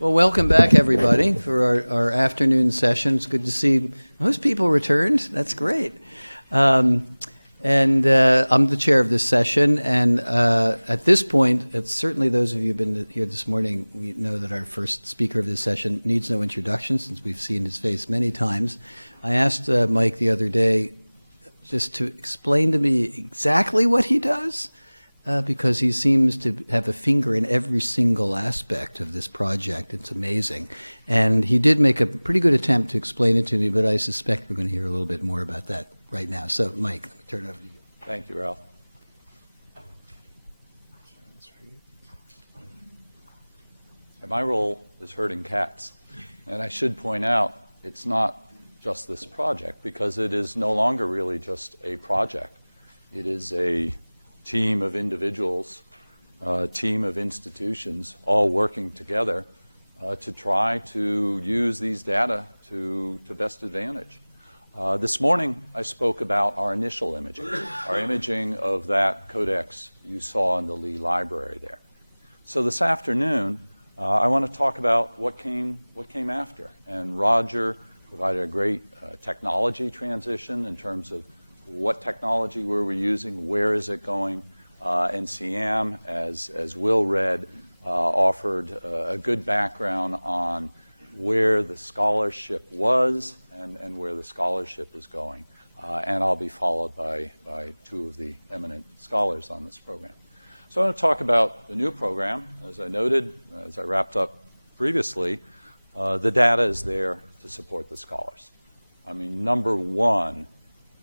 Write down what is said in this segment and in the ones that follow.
Well, welcome back, everybody, for our afternoon session. It's good to see most people returned. That's great. I'm the chair of this session, and at this point, it's certainly those of you who've been here this morning, we know that our first speaker of this session needs no introduction since we've seen his face many times. I asked Mike the other day just to explain to me exactly what he does, because he seems to have a finger in every single aspect of this project. It's amazing. And he did make a pretty good attempt to explain it to me, but I suspect we're going to hear a little bit more about that right now. So, Mike, let me turn it over to you. Thank you, Ralph. And my role is herding cats. And I should point out, it's not just this project, because it is no longer really just a project. It is a team of individuals, team of institutions, all working together to try to use these data to best advantage. This morning, I spoke about our initial imaging of that codex you saw in the Lee Library there. So this afternoon, I want to talk about what came after. And Roger provided a great technology transition in terms of what technology were we using, where is it going, and Siam, as Will read, offered a good background on where the scholarship was and where the scholarship is going. And I'll be followed by two of the eminent scholars on this program. So I want to talk about the new program. As I noted, as I wrapped up previously, the data is there to support the scholars. I mean, number one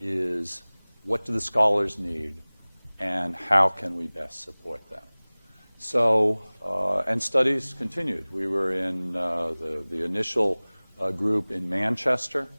is what do the scholars need and how can we best support them? So, and studies continued. We were in the initial group in Manchester.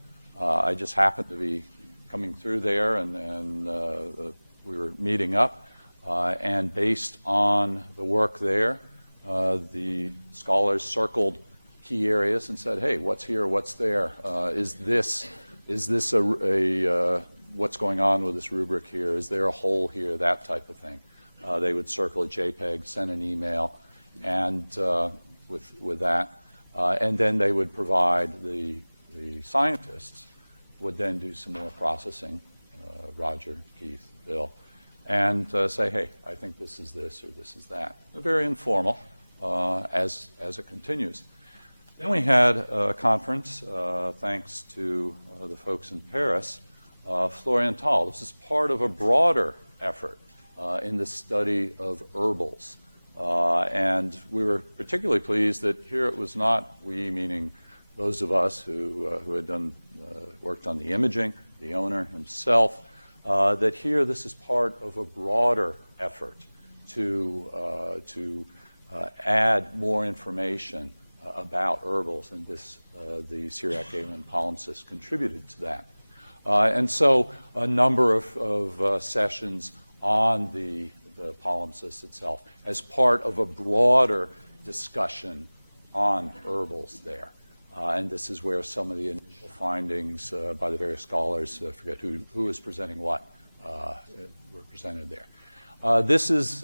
I just happened to be coming through there and we were meeting up. And based on the work there, the scholars circled key areas and said, hey, what's here, what's there? Is this a what's going on with this rubric here? Is there a hole here? That type of thing. They would circle a JPEG, send an email, and with that, and then they would provide the scientists would then do some more processing, Roger, Keith, Bill, and say, hey, I think this is this or this is that. Very informal as it continues. Then we had a conference, thanks to the folks in Paris, Florienthal. This is part of a broader effort in the study of herbals. And we were particularly pleased that here it was not we, meaning those of us who had done worked on the imaging, the owner himself, that here this is part of a broader effort to add more information about herbals, and the Syriac Galen palimpsest contributed to that. And so a number of sessions on the palimpsest itself as part of a broader discussion on herbals there. And this is where some of the initial findings by the various scholars, I forget who was presenting what, were presented there. This is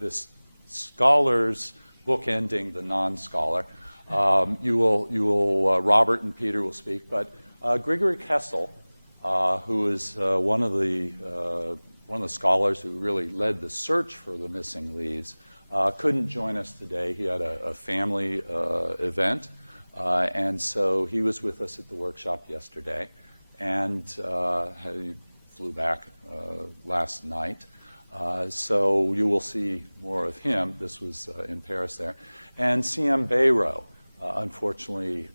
this scholar's book ending the non-scholar. You will Robert and Peter will speak, but Gregory Kessel, who is one of the scholars who really led the search for the missing leaves, couldn't join us today. He had a family event, and so he was with us at the workshop yesterday, and he flew back last night. So you will see more of him. This was in Paris there. And Siam Bayro, unfortunately,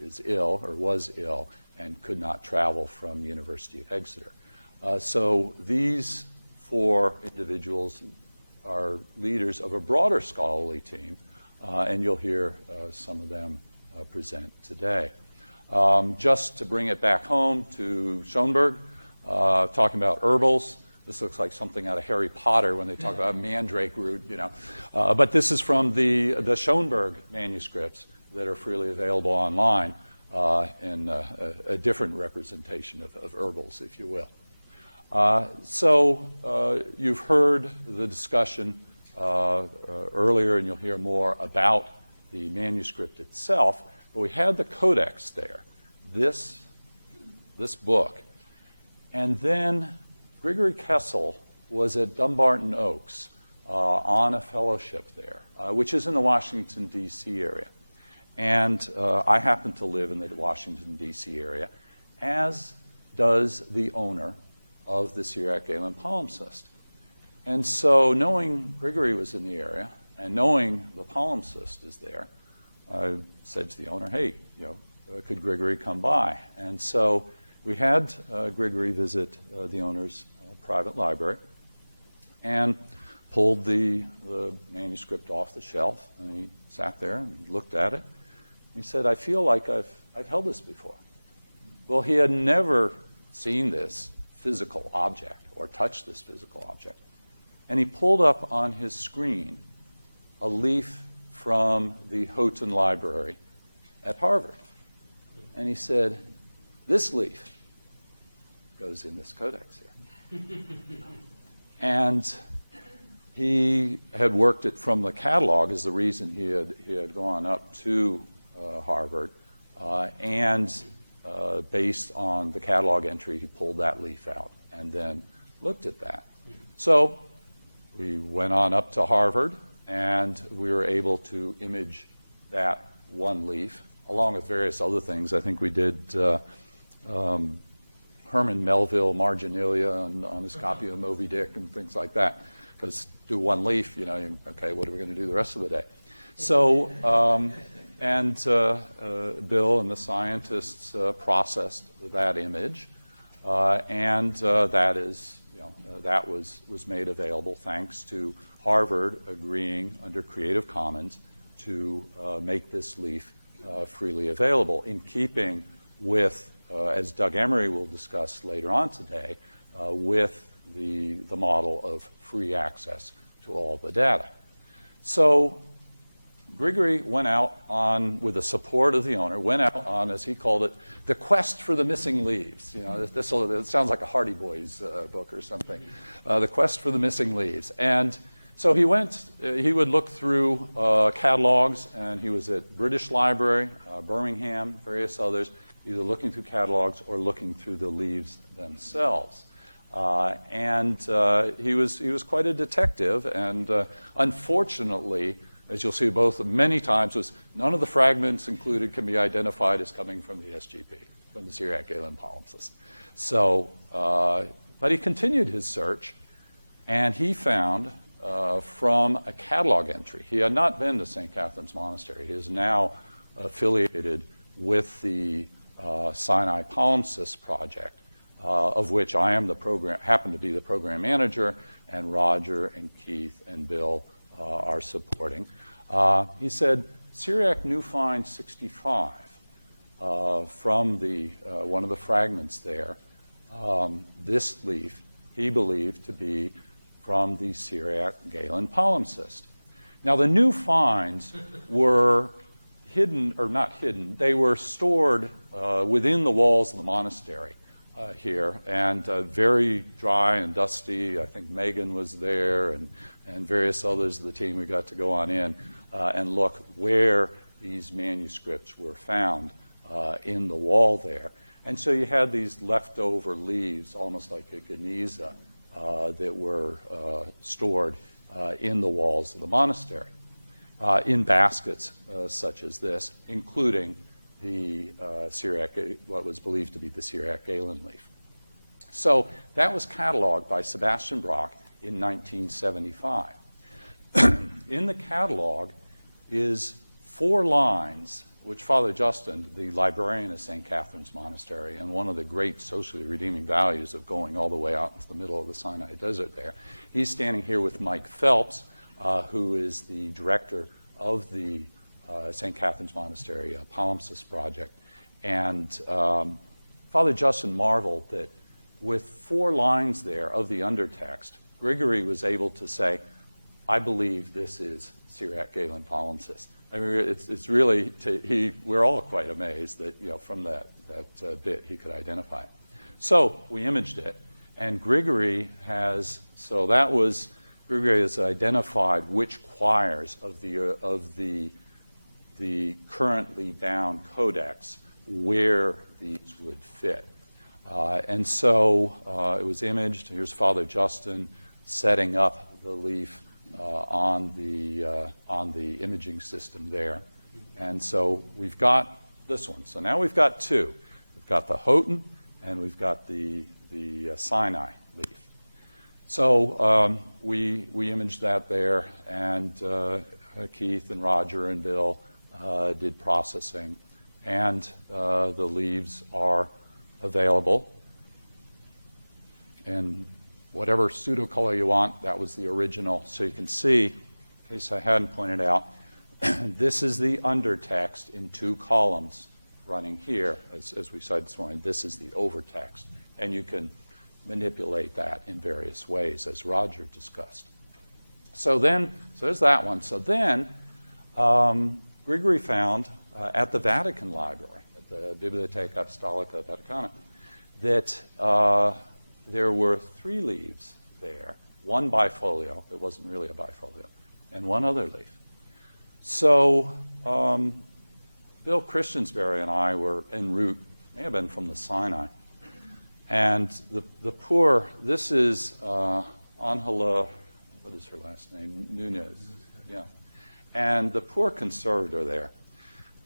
is ill, or was ill, and could not travel from the University of Exeter. So these four individuals are leaders of a broader scholarly team, and you'll hear some of them present today. Just to bring it back home to Schoenberg, talking about herbals. This looks like something out of Harry Potter when they talk about mandrake root, you know. But this is from the Schoenberg manuscripts that are freely available online in a different representation of herbals, if you will. So you've heard the discussion earlier, and you'll hear more about the manuscript itself. But we had the codex there, this book. And then Gregory Kessel was at Dumbarton Oaks on a fellowship there, which is in the Washington, D.C. area. And I happen to live in the Washington, D.C. area, as does the owner of the Syriac Galen palimpsest. And so knowing Gregory was in the area and knowing the palimpsest is there, I said to the owner, hey, could Gregory come by? And so we had Gregory visit the owner's private library and pulled the manuscript off the shelf, and he sat there and he looked at it. He said, I feel like I've held this before. Well, he had never seen this physical object or touched this physical object. And he pulled up on his screen a leaf from the Houghton Library at Harvard. And he said, this leaf goes in this codex here. And he had worked it from the catalog is the reason he had gone up to Harvard. And based on the catalog entry, he pulled that leaf out and then looked at that. So we went on up to Harvard, and we were able to image that one leaf, along with various other things. I think we did Herman Melville marginalia on his copy of Moby Dick and things like that. Because do one leaf, okay, what are we going to do the rest of the day? So, Bill and the scientists processed that image, and that was made available thanks to Harvard agreeing under Creative Commons to make this leaf freely available, in keeping with, as Doug Emery will discuss later on today, with the model of free access to all the data. So Gregory went out on, with the support of the owner, went out on, as he called it, the quest for the missing leaves. It sounds like a Hardy Boys book or something. The quest for the missing leaves. And so he would look through catalogs, and he was at British Library, Birmingham, various others, either looking through catalogs or looking through the leaves themselves. And he was quite a detective, and unfortunately, as you'll see both many times, was none of the fragments included can be identified as coming from the SGP, from the Syriac Galen palimpsest. So, but he continued his search, and he found from a catalog entry. He had not been to St. Catherine's Monastery. He is now affiliated with the Sinai Palimpsest Project, of which I am happen to be the program manager, and Roger and Keith and Bill are supporting. He said, Syriac New Find 65, from one of the fragments there, this leaf he believed to be from the Syriac Galen palimpsest. Now, the new finds were hidden, or not hidden, they were stored within the walls of the monastery here, and very dry and dusty. I think Megan was there, and various others of the team. We got to go on in and look where these manuscripts were found in the wall there. And so you had these leftover leaves, almost like a geniza, that were stored in the walls of the monastery, in baskets such as this, including the Syriac, what was believed to be the Syriac Galen leaf. So that was cataloged by Sebastian Brock in 1975. In the catalog is 4 lines, which Father Justin, the librarian of St. Catherine's Monastery, and one of the great socially redeeming values of going all the way out into the middle of the Sinai Desert there, he's standing here with Mike Phelps, who is the director of the St. Catherine's Monastery Palimpsest Project. And Father Justin marveled that with 4 lines there of the undertext, Gregory was able to say, I believe this is Syriac Galen palimpsest. I mean, it's really, we're all quite amazed that, from that bit he could identify it. So we imaged it, and Gregory so that was Grigori has identified which choirs of the currently bound codex where these would fit. And so it was imaged. Here's Father Justin setting up the leaf on the imaging system there. And so we've got this one. So now we've got two. We've got the Houghton and we've got the Sinai leaf. So we imaged that there, and Keith and Roger and Bill did processing, and the leaves are available. And whatever pseudo color you want, that was the original. So you can see, in case I hadn't pointed out, this is the undertext in 2 columns running here, as we said this morning. This is the overtext, and you can manipulate that in various ways, as Roger discussed. So there's that one. So then, Grigori found at the Vatican Library, at the Biblioteca Apostolica Vaticana, that there were 3 leaves there, 1 bifolio, it wasn't really a bifolio, and 1 other leaf. So Bill Christiansberry and I were en route, may have been from the Sinai, and the poor, this is Angela, what is her last name? Nunez, yeah. And the poor conservator there,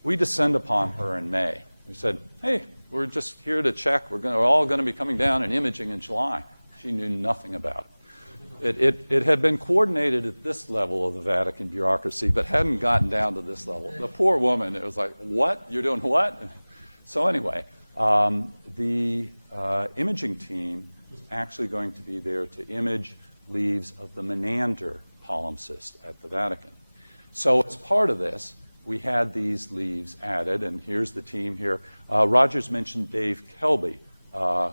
we descend upon her in May. We said, hey, we're just here to check. We're all going to be coming down and imaging in July. She knew nothing about it. It had been coordinated at this level of the Vatican bureaucracy, but hadn't gotten down to this level. The poor woman, it was like, what? You're doing what? So anyway, the imaging team was actually going to be there to image leaves of the Menander palimpsest at the Vatican. So as part of this, we had these leaves added, and here's the team here. Rogers mentioned Dave Kelby,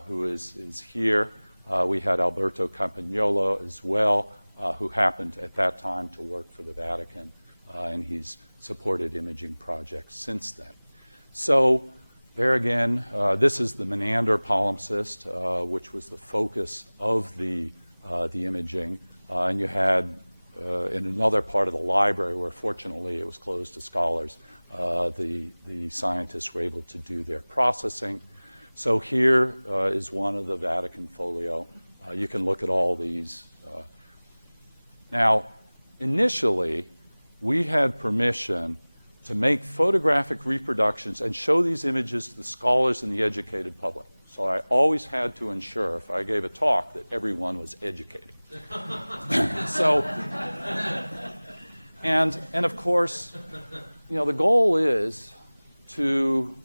who is here. We had Alberto Campagnolo as well, who happened at that time to work for the Vatican, and he's supported imaging projects since then. So there again, this is the Menander palimpsest, which was the focus of the imaging, and you had in another part of the library where fortunately it was closed to scholars, the scientists were able to do their processing. So here is one of the Vatican folio. You can look at all these. Now, initially, we had permission to make photographic reproductions and show these images to the scholars and the educated public. So I always had to ensure, if I gave a talk, that everyone was educated. So, and of course, the goal is to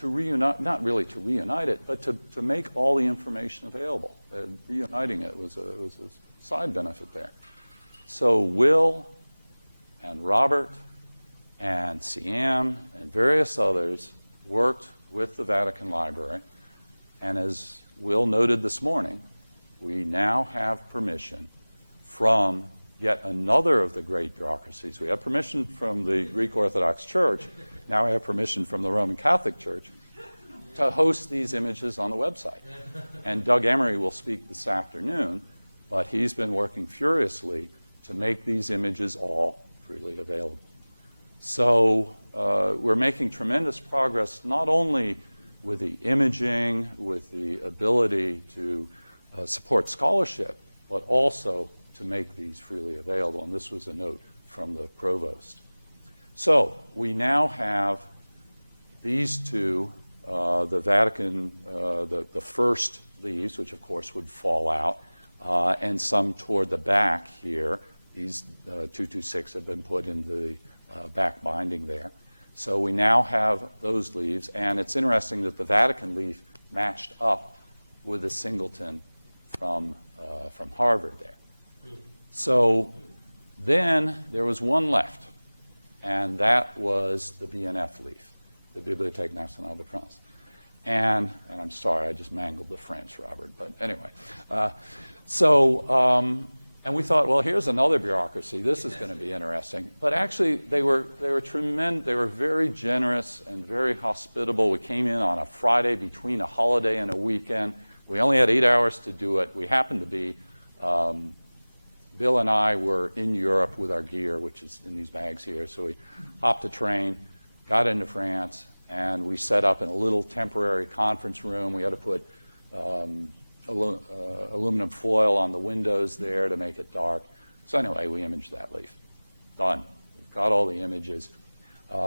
reunite, not really to reunite it, but to make all the information available. Reuniting it was a side benefit there. So Will and Robert and Siam and various others worked with the Vatican Library, and as Will noted this morning, we now have permission from yet another of the great bureaucracies. We have permission from the Greek Orthodox Church. Now we have permission from the Roman Catholic Church to host these images on the website. And Doug Emery will speak this afternoon, but he's been working furiously to make these images all freely available. So we're making tremendous progress, not only with the imaging, with the ability to support scholarship, but also to make these freely available. And this was a note from the provost. So we now have these two, the Vatican, the first leaves, which of course would fall out, and some toward the back here. These 226 have been put in the back binding there. So we now have those leaves, and it's interesting that the Vatican leaf matched up with the Singleton from Harvard there. So then there was one left, and that was the BNF leaf, the Bibliothèque Nationale de France. And I'm sorry, I just mangled the French, Robert, but anyway. And we thought, well, here's another bureaucracy. This is going to be interesting. But actually, they were tremendous. They were very generous and very hospitable. We came in on a Friday between a holiday and a weekend. We only had 8 hours to do it. We happened to be Bill and I were in Europe with our gear, which is in these bags here. So we hopped a train, got into France, and we set up in a little temporary conference room. We had to put aluminum foil on the windows there to make it dark. So anyway, we imaged that leaf. Done. We've got all the images.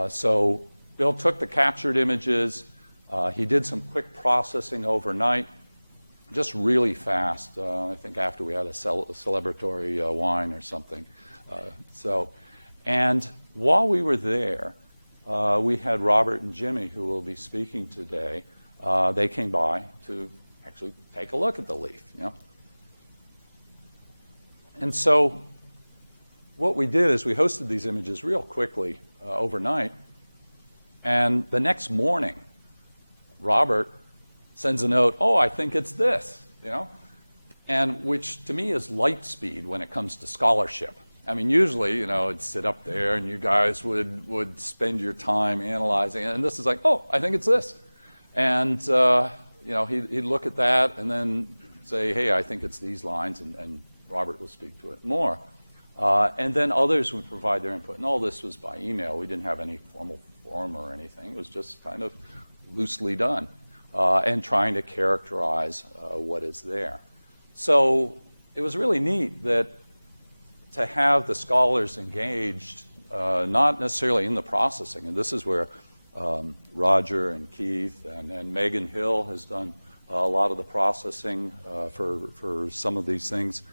So Bill took the captured images. He did some quick processing overnight, just really fast. I think after we had a celebratory wine or something. And while we were there, we had Robert and Jimmy, who will be speaking today. They came by to actually take a look at the leaf, you know. And so what we did is we hosted these images real quickly overnight. And the next morning, Robert sends a note, oh, I think it's this, you know, and which to me is light speed when it comes to scholarship. I mean, usually, you know, it'd sit up there and you guys would spend your time analyzing it, and this is like, oh, I think it's this. And, you know, he'd look at that and then say, hey, I think it's these lines, and Robert will speak to it more. And then others would provide their input, and all this was by email. We didn't have any formal form or anything. It was just kind of loosely done, and trying to characterize what is there. So it was really neat that to have the scholars engaged, not necessarily in the processing, and this is where Roger and Keith and Megan Hill has done a lot of the processing for some of these things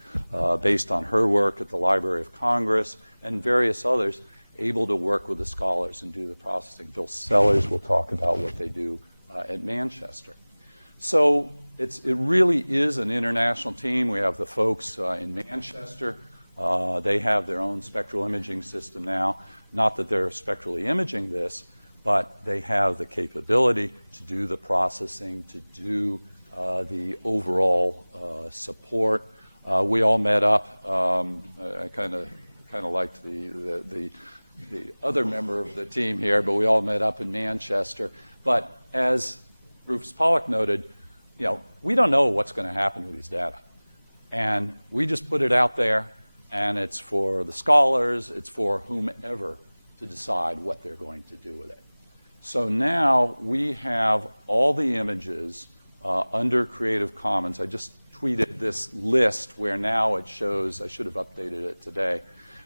based on her work at the Library of Congress and various others, able to work with the scholars and do the processing. Bill Sellers will talk about what they do at Manchester. So it really is an international team. We have the folks in Manchester. They have their own spectral imaging system now. Not that they're spectrally imaging this, but they have the capability to do the processing, to do the overall support. We all met up. I kind of liked the other member of the team here, but we all met up in Manchester. But as Rufus Pollock noted, you know, we don't know what's going to happen with these data. And we just put it out there, and it's for the scholars, it's for whomever to decide what they're going to do with it. So now we have all the images under Creative Commons. I just tweeted this list where now it shows, I should have updated it today.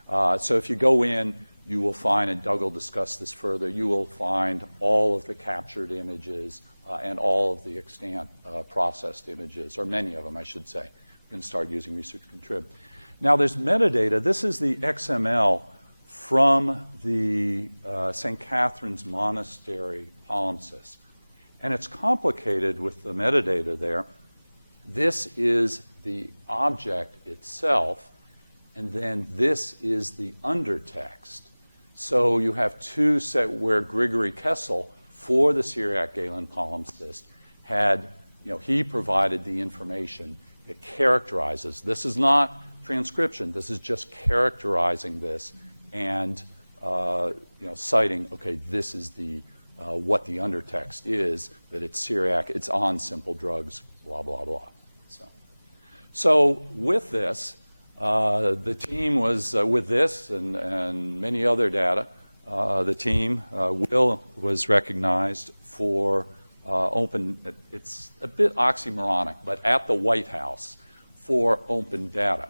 So if you go in, you will find, and Doug will discuss this further, you will find all of the captured images and all of the extant processed images, or many of them, I should say. You can start using Research Contrib. Now there's metadata. This is the XML from the St. Catherine's Monastery palimpsest. And it's complicated with the metadata there. This is the object itself, and then this is the undertext. So you have two set where Grigory Kessel, for the Syriac Galen palimpsest, had, you know, he provided the information that characterizes. This is not transcription. This is just characterizing this and you know, citing, okay, this is the what the undertext is, that it's Syriac, it's on simple drugs, blah, blah, blah. So with this, the team was, with this and many other data, the team, Will was recognized for open, it's a bit oxymoronic, but at the White House for open data.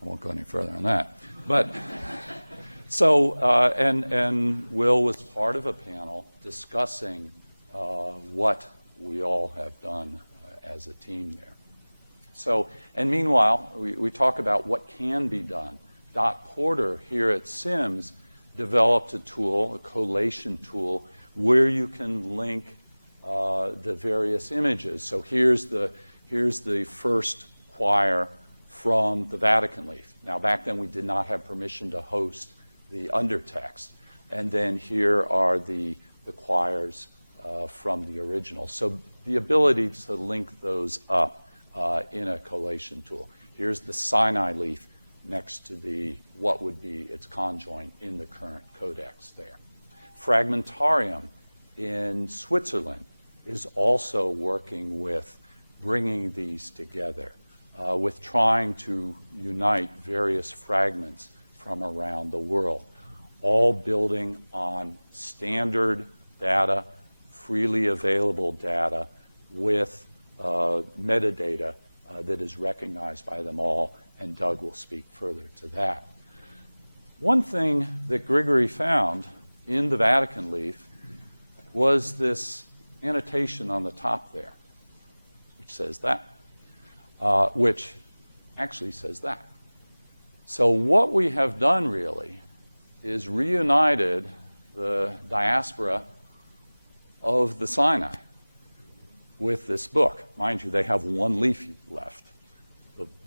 I won't go any further on that. But so, and Will was part of a panel discussing what we all have done as a team there. So, and meanwhile, we talk about what can be done. Dot Porter here at SIMS developed a tool, a collation tool, where you can link the various images. So here's the first choir from the Vatican leaf. Now, back then we did not have permission to host the undertext. And then here are the choirs from the original. So the ability to link those up in a collation tool. Here's the Sinai leaf next to what would be its conjoint in the current codex there. Fragmentarium in Switzerland is also working with bringing these together. with trying to unite various fragments from around the world, all building on standard data, freely available data with metadata that is recognized by them all, and Doug will speak further to that. One thing that Grigory found in the Vatican leaf was this annotation on the top there, which says that, which actually says that. So what we have done really is reunited the diaspora of the Sinai with this book. Mind you, they have one leaf left.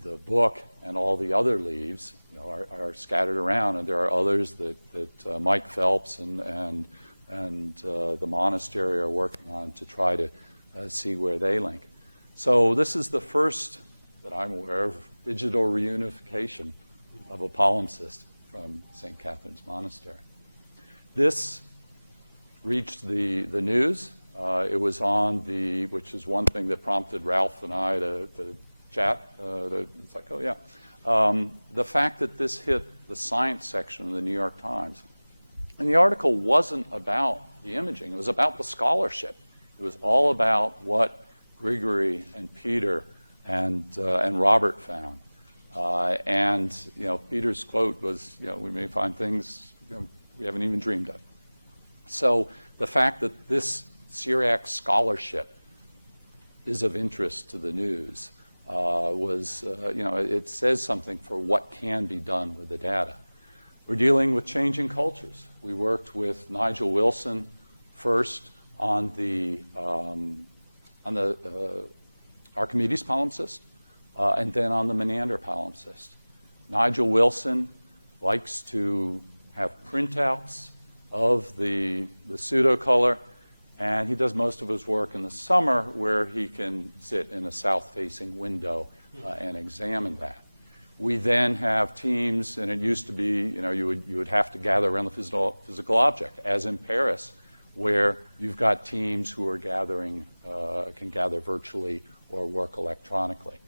The book and all the other leaves, are scattered around, and there are others that Mike Phelps and the monastery are working on to try to see where they link. So this is the first that I'm aware of digital reunification of a palimpsest from St. Catherine's Monastery. This reached the news. It was on which is one thing that prompted Ralph and I to chat. It's like, oh yeah. The fact that this hit the science section of the New York Times. And the article wasn't about the imaging. It was about the scholarship. It was all about what Grigory and Peter and Robert found. And Peter's quote was, we may find things we haven't even dreamed of. So the fact that this Syriac scholarship is of interest to the news was, it says something for what can be done with the data. We're dealing with changing cultures. We worked with Nigel Wilson first on the Archimedes palimpsest, and then on the Menander palimpsest. Nigel Wilson likes to have printouts of the pseudocolor, and he does most of his work in the summer where he can sit in a south-facing window and examine that. We then have teams, and it used to be, you would have to gather around the physical object, as in Paris, where you've got teams who are can gather virtually or work electronically.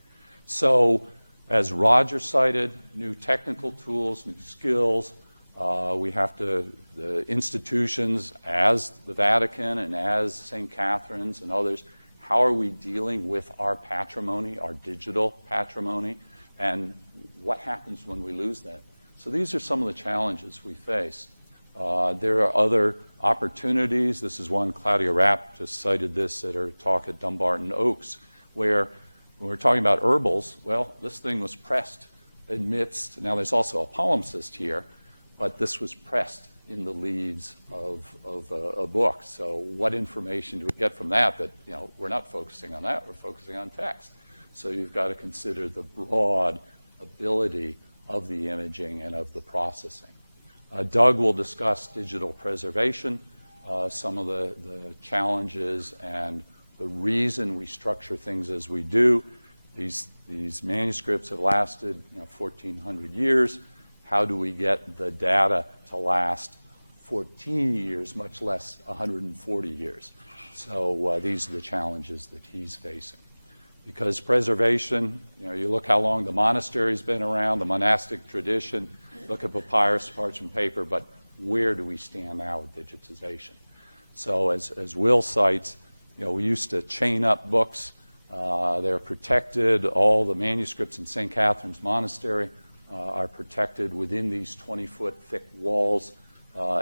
So, as Roger cited, new technical tools, new skills. The institutions, as the Vatican and as St. Catherine's and others, how are we dealing with our patrimony, our digital patrimony, and what happens when we lose that? So these are some of the challenges we face. There are other opportunities. This is one, Claudia Rapp just cited this at her talk at Dumbarton Oaks, where when we're talking about herbals, well, this thing was pressed amidst, now there's also a palimpsest here, but this was pressed in the leaves of a book. So what information do we get from that we're not focusing on that, we're focusing on text. So you've got to consider the broad ability of the imaging and of the processing. Doug will discuss digital preservation, some of the challenges and the reason we structure things as we do. These manuscripts have lasted 1,400 years. How do we get the data to last 14 years, much less 140 years? So these are the challenges that he's facing. Because preservation, you look how long the monastery's been around, the monastic tradition, look at papyrus, parchment paper, but where do we stand now with digitization? So as Will cites, we used to chain up books. They're protected. All the manuscripts in St. Catherine's Monastery are protected within these 20-foot thick walls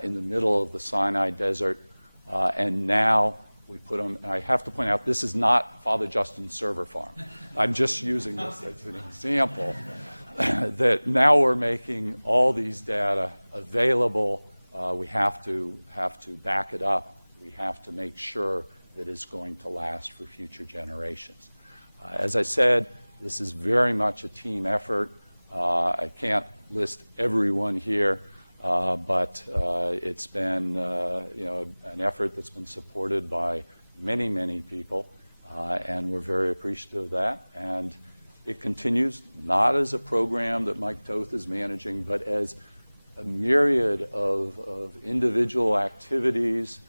in the middle of the Sinai Desert. And now we put them, and I have to point out, this is not Father Justin's server farm. I'm just using this as an example that now we're making all these data available. We have to back it up. We have to make sure that it's going to last for future generations. As I said, this is very much a team effort. I can't list everyone here, but it's been an effort that's been supported by many, many people, and we're very appreciative of that. And it continues not as a program that Mike Toth is managing, but as a myriad of individual activities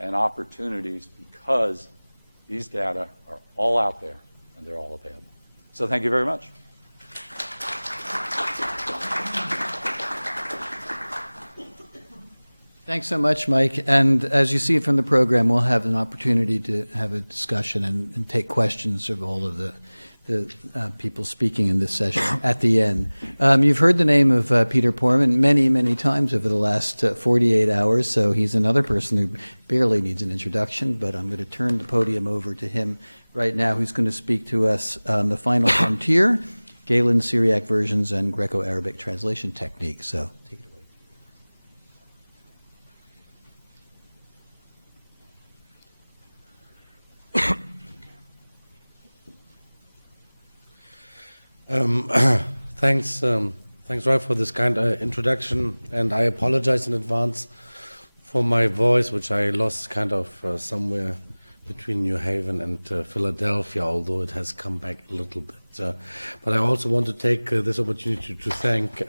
and opportunities, because these data are all out there and they're all available. So thank you very much. Thanks so much, Mike. And as you see from the program, we'll have an opportunity to have a discussion and take questions of all of the people speaking in this session at the end. You've heard the name of Peter Pormann many, many times over the last 48 hours, so he's another person who barely needs an introduction, but I'm going to turn the podium over to him right now, who's going to speak to us on the final frontier, Galen Syriac versions and Graeco-Arabic translation techniques. So take it away. Thanks, Roy, for this kind introduction, and I apologize in advance for my voice, which I lost kind of somewhere between New Haven and Philadelphia, although it has come back a little bit. But I also want to take this opportunity to thank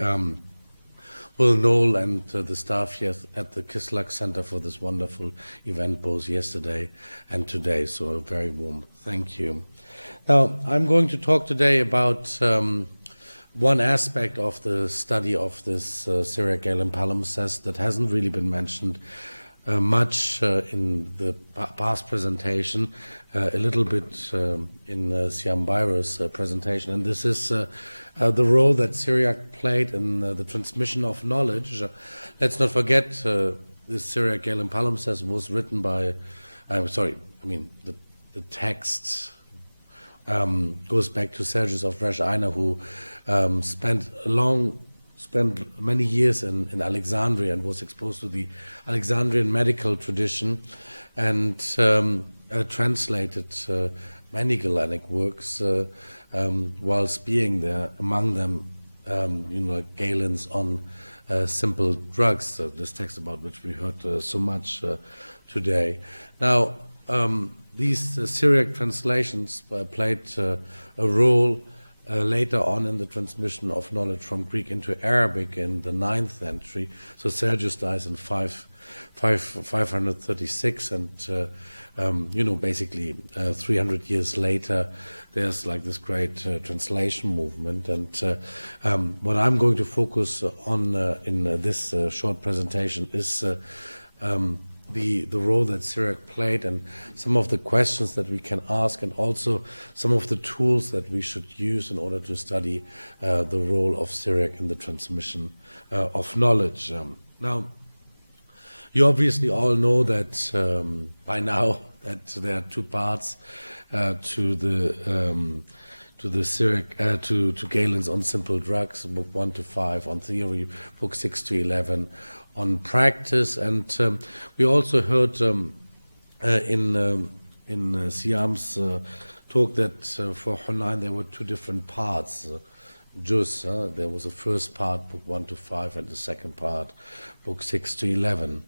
Will Knoll and the staff here at the Kislak Center for this wonderful event, both yesterday and today. So a very warm thank you. Now, I'm going to talk today about one aspect of the study of this Syriac Galen palimpsest that hasn't really been mentioned much in the past presentation, a little bit in Siam Byra's presentation, and this is the role that Syriac played in the transmission of knowledge. Let's not forget this Syriac Galen palimpsest was written by, the text goes back to Sergius of Reshaina, who spent many years in Alexandria and was exposed to the Alexandrian medical tradition and translated many Galenic works whilst being there, among them Galen's on simple drugs, this text about which we heard so much today. Now, these Syriac translations played a role later on in the transmission of knowledge from Greek into Arabic in the 9th century. So Sergius dies in 536, and basically 300 years later, there's like this great translation movement. And what I'm going to focus on in this short presentation is the role that Syriac played and some of the questions that we can ask, and also some of the tools that we should use in order to study the role of Syriac in the transmission of knowledge. Now, you obviously all know that by now that there are two parts to the Syriac to Galen's on simple drugs, book 1 to 5 on theory, book 6 to 11 on practice, and we also heard in Siam's talk that for Hunayn there were two different parts. There was a first part, book 1 to 5, and the second part, book 6 to 11.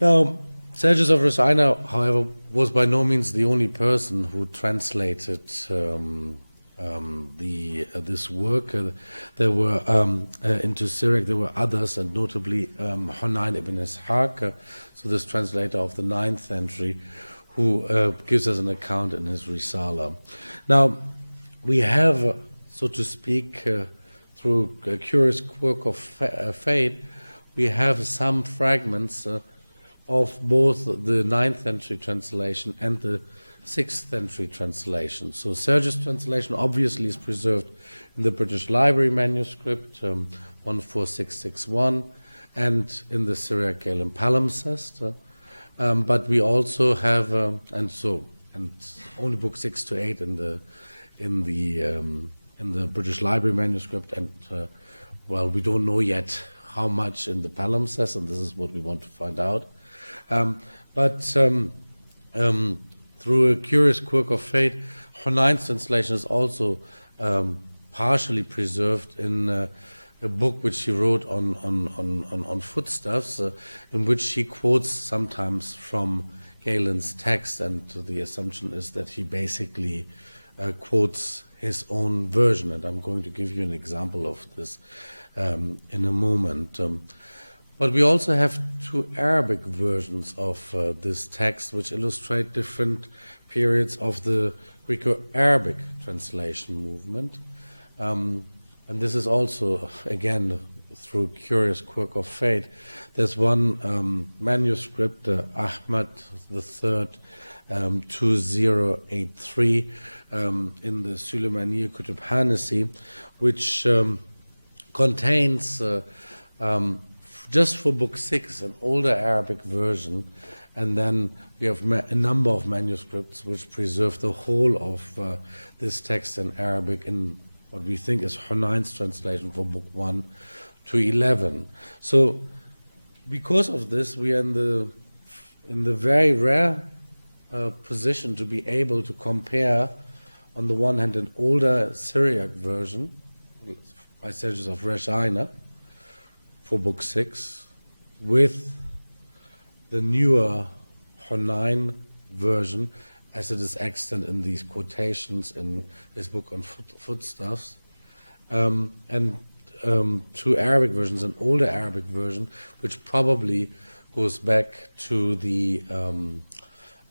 Now, Sergius of Reshaina, however, was by no means the only person who translated this work. There were into Syriac there were others, and notably Hunayn ibn Ishaq, so this translator of the 9th century, who gives us an account in his Risala. Now, we have, so to speak, through a curious quirk of fate, we have some fragments of both the 9th century translation and the 6th century translation. So Sergius' translation obviously is preserved in the British Library manuscript 14661 and in the Syriac Galen palimpsest. But we also have and only book 6 to 8 in the British Library manuscript, and we don't know yet how much in the palimpsest, and this is what we want to find out. Through a curious quirk of fate, Hunayn's translation is also partially preserved in a book which he wrote on foodstuffs, in which he quotes sometimes from Galen's text, and the assumption is that he basically quotes his own version, and I'm going to give you an example of this in a moment. But we also have two Arabic versions of this text, which illustrate different periods of the Graeco-Arabic translation movement. And this is also, again, through curious quirk of fate. There's one manuscript, Ahmad III 2083, in the Süleymaniye Kutub Hanesi, which contains, just for Book 6, an older Arabic version, and then we have a number of manuscripts which preserve the whole of this text in Arabic in what we think is Hunayn's translation for Book 1 to 11. So, because of this, we are in the very rare position to be able to compare, on the one hand, an older Syriac version by Sergius of Reshaina for Book 6 with the newer Hunayn version, as it is extant in these quotations in this book on foodstuffs, and two Arabic versions, an older Arabic version, which probably goes back to the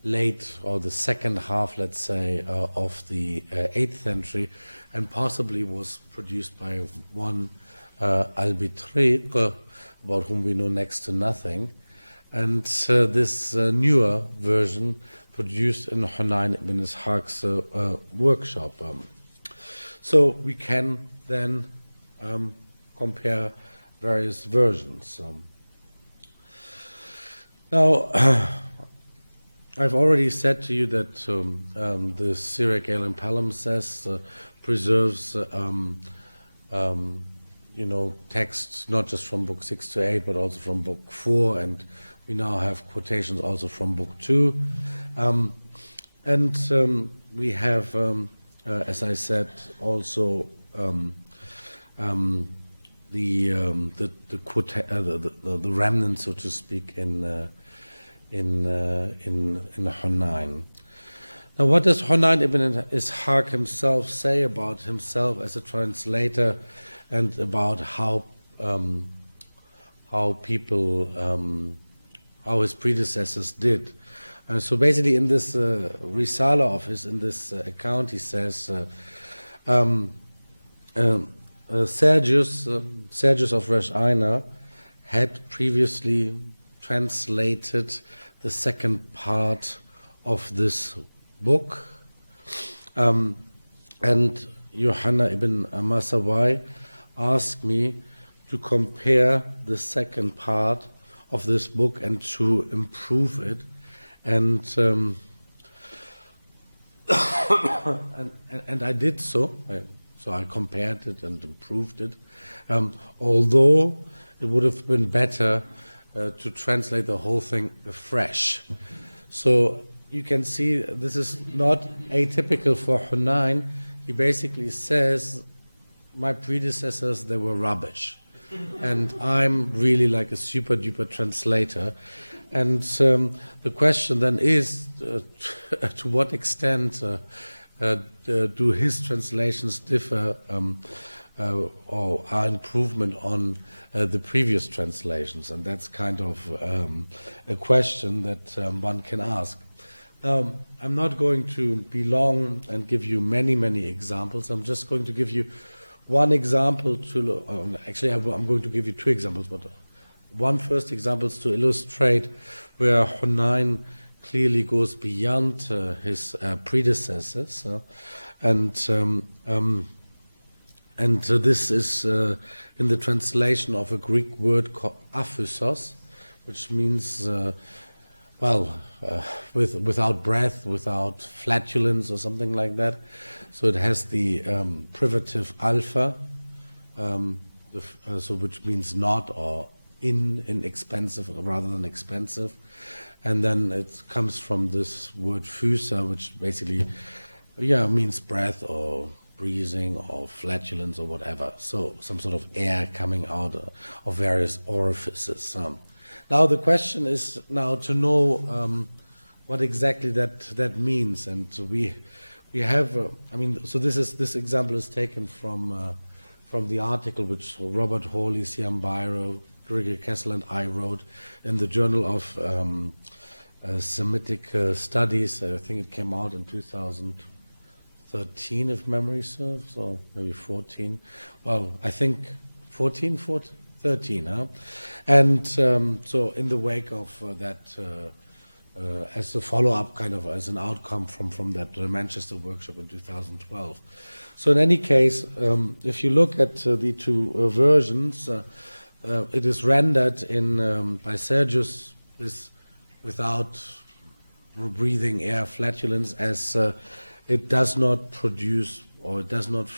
late or the second half, let's say, of the 8th century, and possibly was produced by one Al-Bitriq, about whom we know next to nothing, and this newer version produced in Hunayn ibn Ishaq's workshop. So we can then compare various versions. Now, I've already said to you that the Syriac Galen palimpsest preserves, texts not just from Book 6 to 8, but also from Book 4, and we now have quotations also from Book 2. We have, as I said, also the remnant, so to speak, in Hunayn. Now, what does Hunayn ibn Ishaq himself say about himself as a translator, and about how people, how his predecessors did? So basically, in this Risala of his, in this account, he says, Sergius of Reshaina had previously translated the second part of this book, and Yohanna ibn Amasawai asked me to compare the second part of this book and to improve it, and I did so. So I compared it and improved it, although it would have been better to translate the whole thing afresh. So you can see this is not atypical for Hunayn. He basically says, my predecessors, they were rubbish, and I'm really like a super duper translator. And the question then is, to what extent do his translations differ or are improvement on the previous translations? And that's kind of a question that one can ask. I'm not going to be long and give you many, many examples. I'm just going to give you one example actually I'm going to give you two examples, but one first example is to illustrate where Hunayn clearly goes beyond his predecessors, and this is in the translation of a Greek word called aphysos, which means without breath, without flatulence, or something like that. So it has the privative alpha, which means not or inexpensive rather than expensive. And then it comes from this word physa, which basically means breath or breathing or flatulence or whatever. So some sort of air coming out of various orifices. Now the question is now to know what exactly that means. And we have, so this example is taken from the article which Robert Hawley, Siam Byro, Gregory Kessel and I wrote in the Journal of Semitic Studies. I think it came out in 2013, if memory serves, or maybe 14. Well, I think 13, huh? And so in the wake of that, as a follow-up, kind of as an outcome from that Manchester workshop in 2012. So in any case, if you look at the two versions, it is rendered in by Sergius is without breathing air flatulence, as it does not produce, or it does not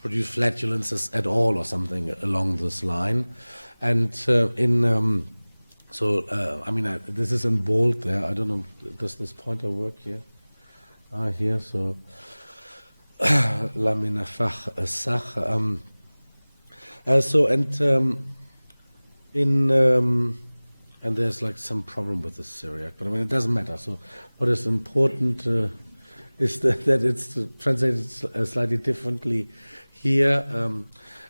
produce flatulences at all, or something along this line. And this is in bold there. I don't know, does this pointer work here? Here, so Lamina Fach Sach. And there's like some problem with the Syriac, but I mean it doesn't matter. So what is important is that it's translated slightly differently here.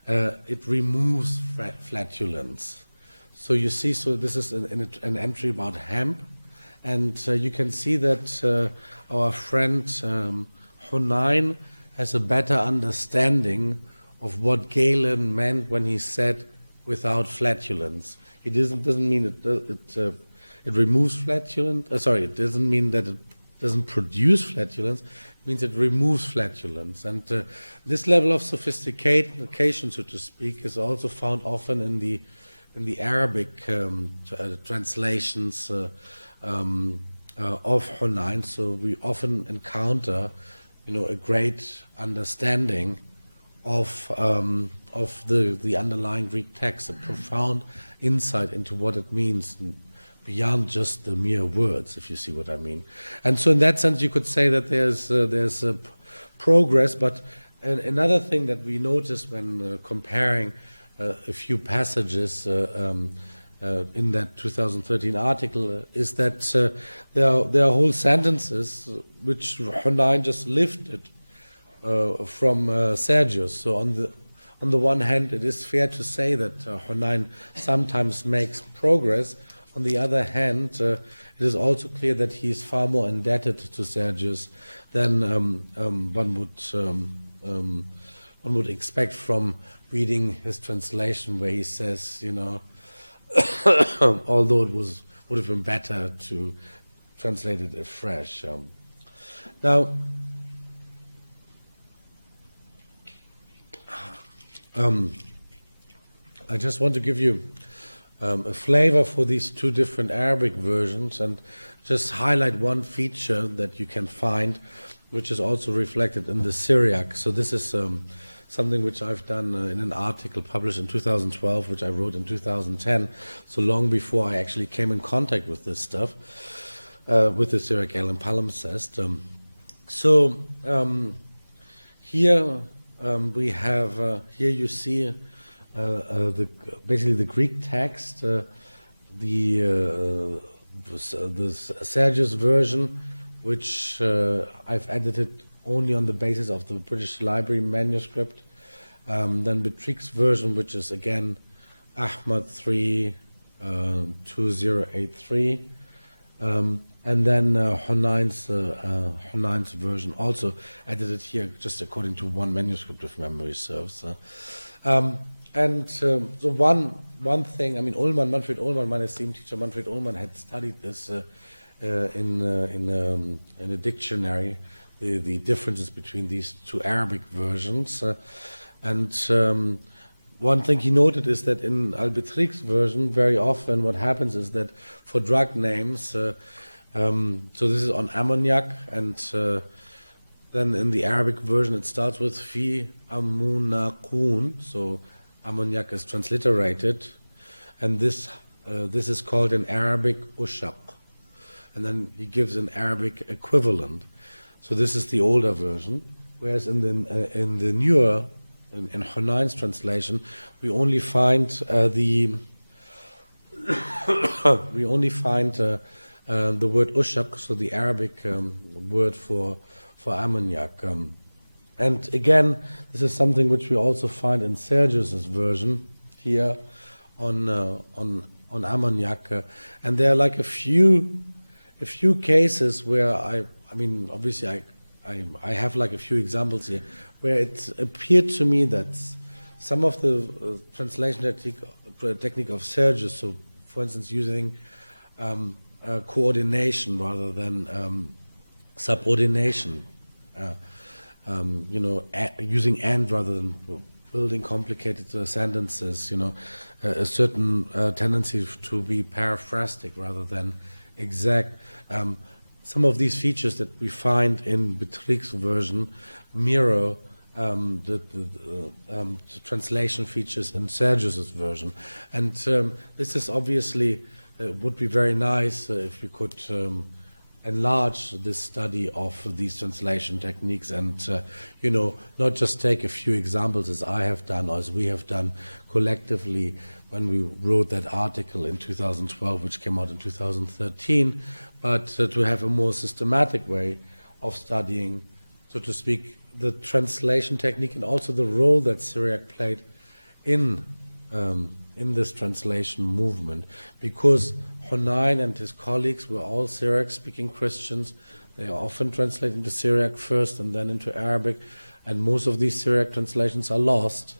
It removes flatulence. So you see, so this is an entry about hemp, and you can see that our friend Hunayn has a better understanding of what Galen meant when he said without flatulence. It doesn't mean it removes flatulence. It doesn't mean that it doesn't produce flatulence. It means it removes flatulence. And this level of sophistication, so to speak, is also found often in the Arabic translations of Hunayn. So we often encounter, a great understanding of the underlying Greek text, a profound insight into what it means beyond just the mere words, if you see what I mean. And so in that sense, you could say that there's a progress. But another thing that we noticed when comparing a few passages in that 2013 article is that there are whole sentences which Hunayn just lifted from Sergius. So on the one hand, it is fair to say that Hunayn sometimes makes progress. On the other hand, it is also clear that he is far more indebted to Sergius than one would expect from reading his translation, where he says, although it would have been better to translate it afresh. Now, I just want to give you a flavor for these two different Arabic versions and just highlight one feature that you can find, which is also reflected in the Syriac. So this is something which I've done in an article published in 2012, which I wrote in 2010, so long before I actually came in contact with this stuff, with the Syriac palimpsest. Here we have, here you see basically the Greek text, the Sergius version, which I've edited only on the basis of the British Library manuscript. Then Betrick's version, which is again Ahmad 32083. And then Hunayn's version, also edited here just according to one manuscript, if memory serves. So one thing, Manfred Ullmann, my esteemed teacher Manfred Ullmann, had studied this in a dictionary, the differences between these two Arabic versions. One thing he noted is that in Al-Betrick's version, very often what happens is that for drug names, so this is on ammoniac, and then in the Arabic version it starts with fi amunakun, so ammoniac is transliterated, and this is called in Arabic ushaq, and then he gives an Arabic equivalent. So this is the older version, whereas in the newer, in Hunayn's translation, we only find the word ushaq, so the Arabic word for ammoniac. And again, this is something which we also find in Sergius's version here on ammoniac. And there are like a few a few cases where I mean, obviously I have like a few examples here where it appeared to me that some of the translation technique of Sergius, so for instance using coordination rather than subordination, using and rather than building complicated sentences, a certain tendency to be paraphrastic rather than exact. Some of these features that we find in Betrich's version mirror the translation features in Sergius's version. And this is obviously, would be very nice if we could enlarge this study of these translation techniques and, not just take a few examples as I have done or as we have done collectively when we wrote that article in 2012, which came out in 2013, but to have a more systematic way of studying, so to speak, the translation technique and also the role that Syriac played in this translation movement, because Hunayn and his colleagues were all Syriac-speaking Christians. They are often translated into Syriac first and then into Arabic, and most of these Syriac translations are lost,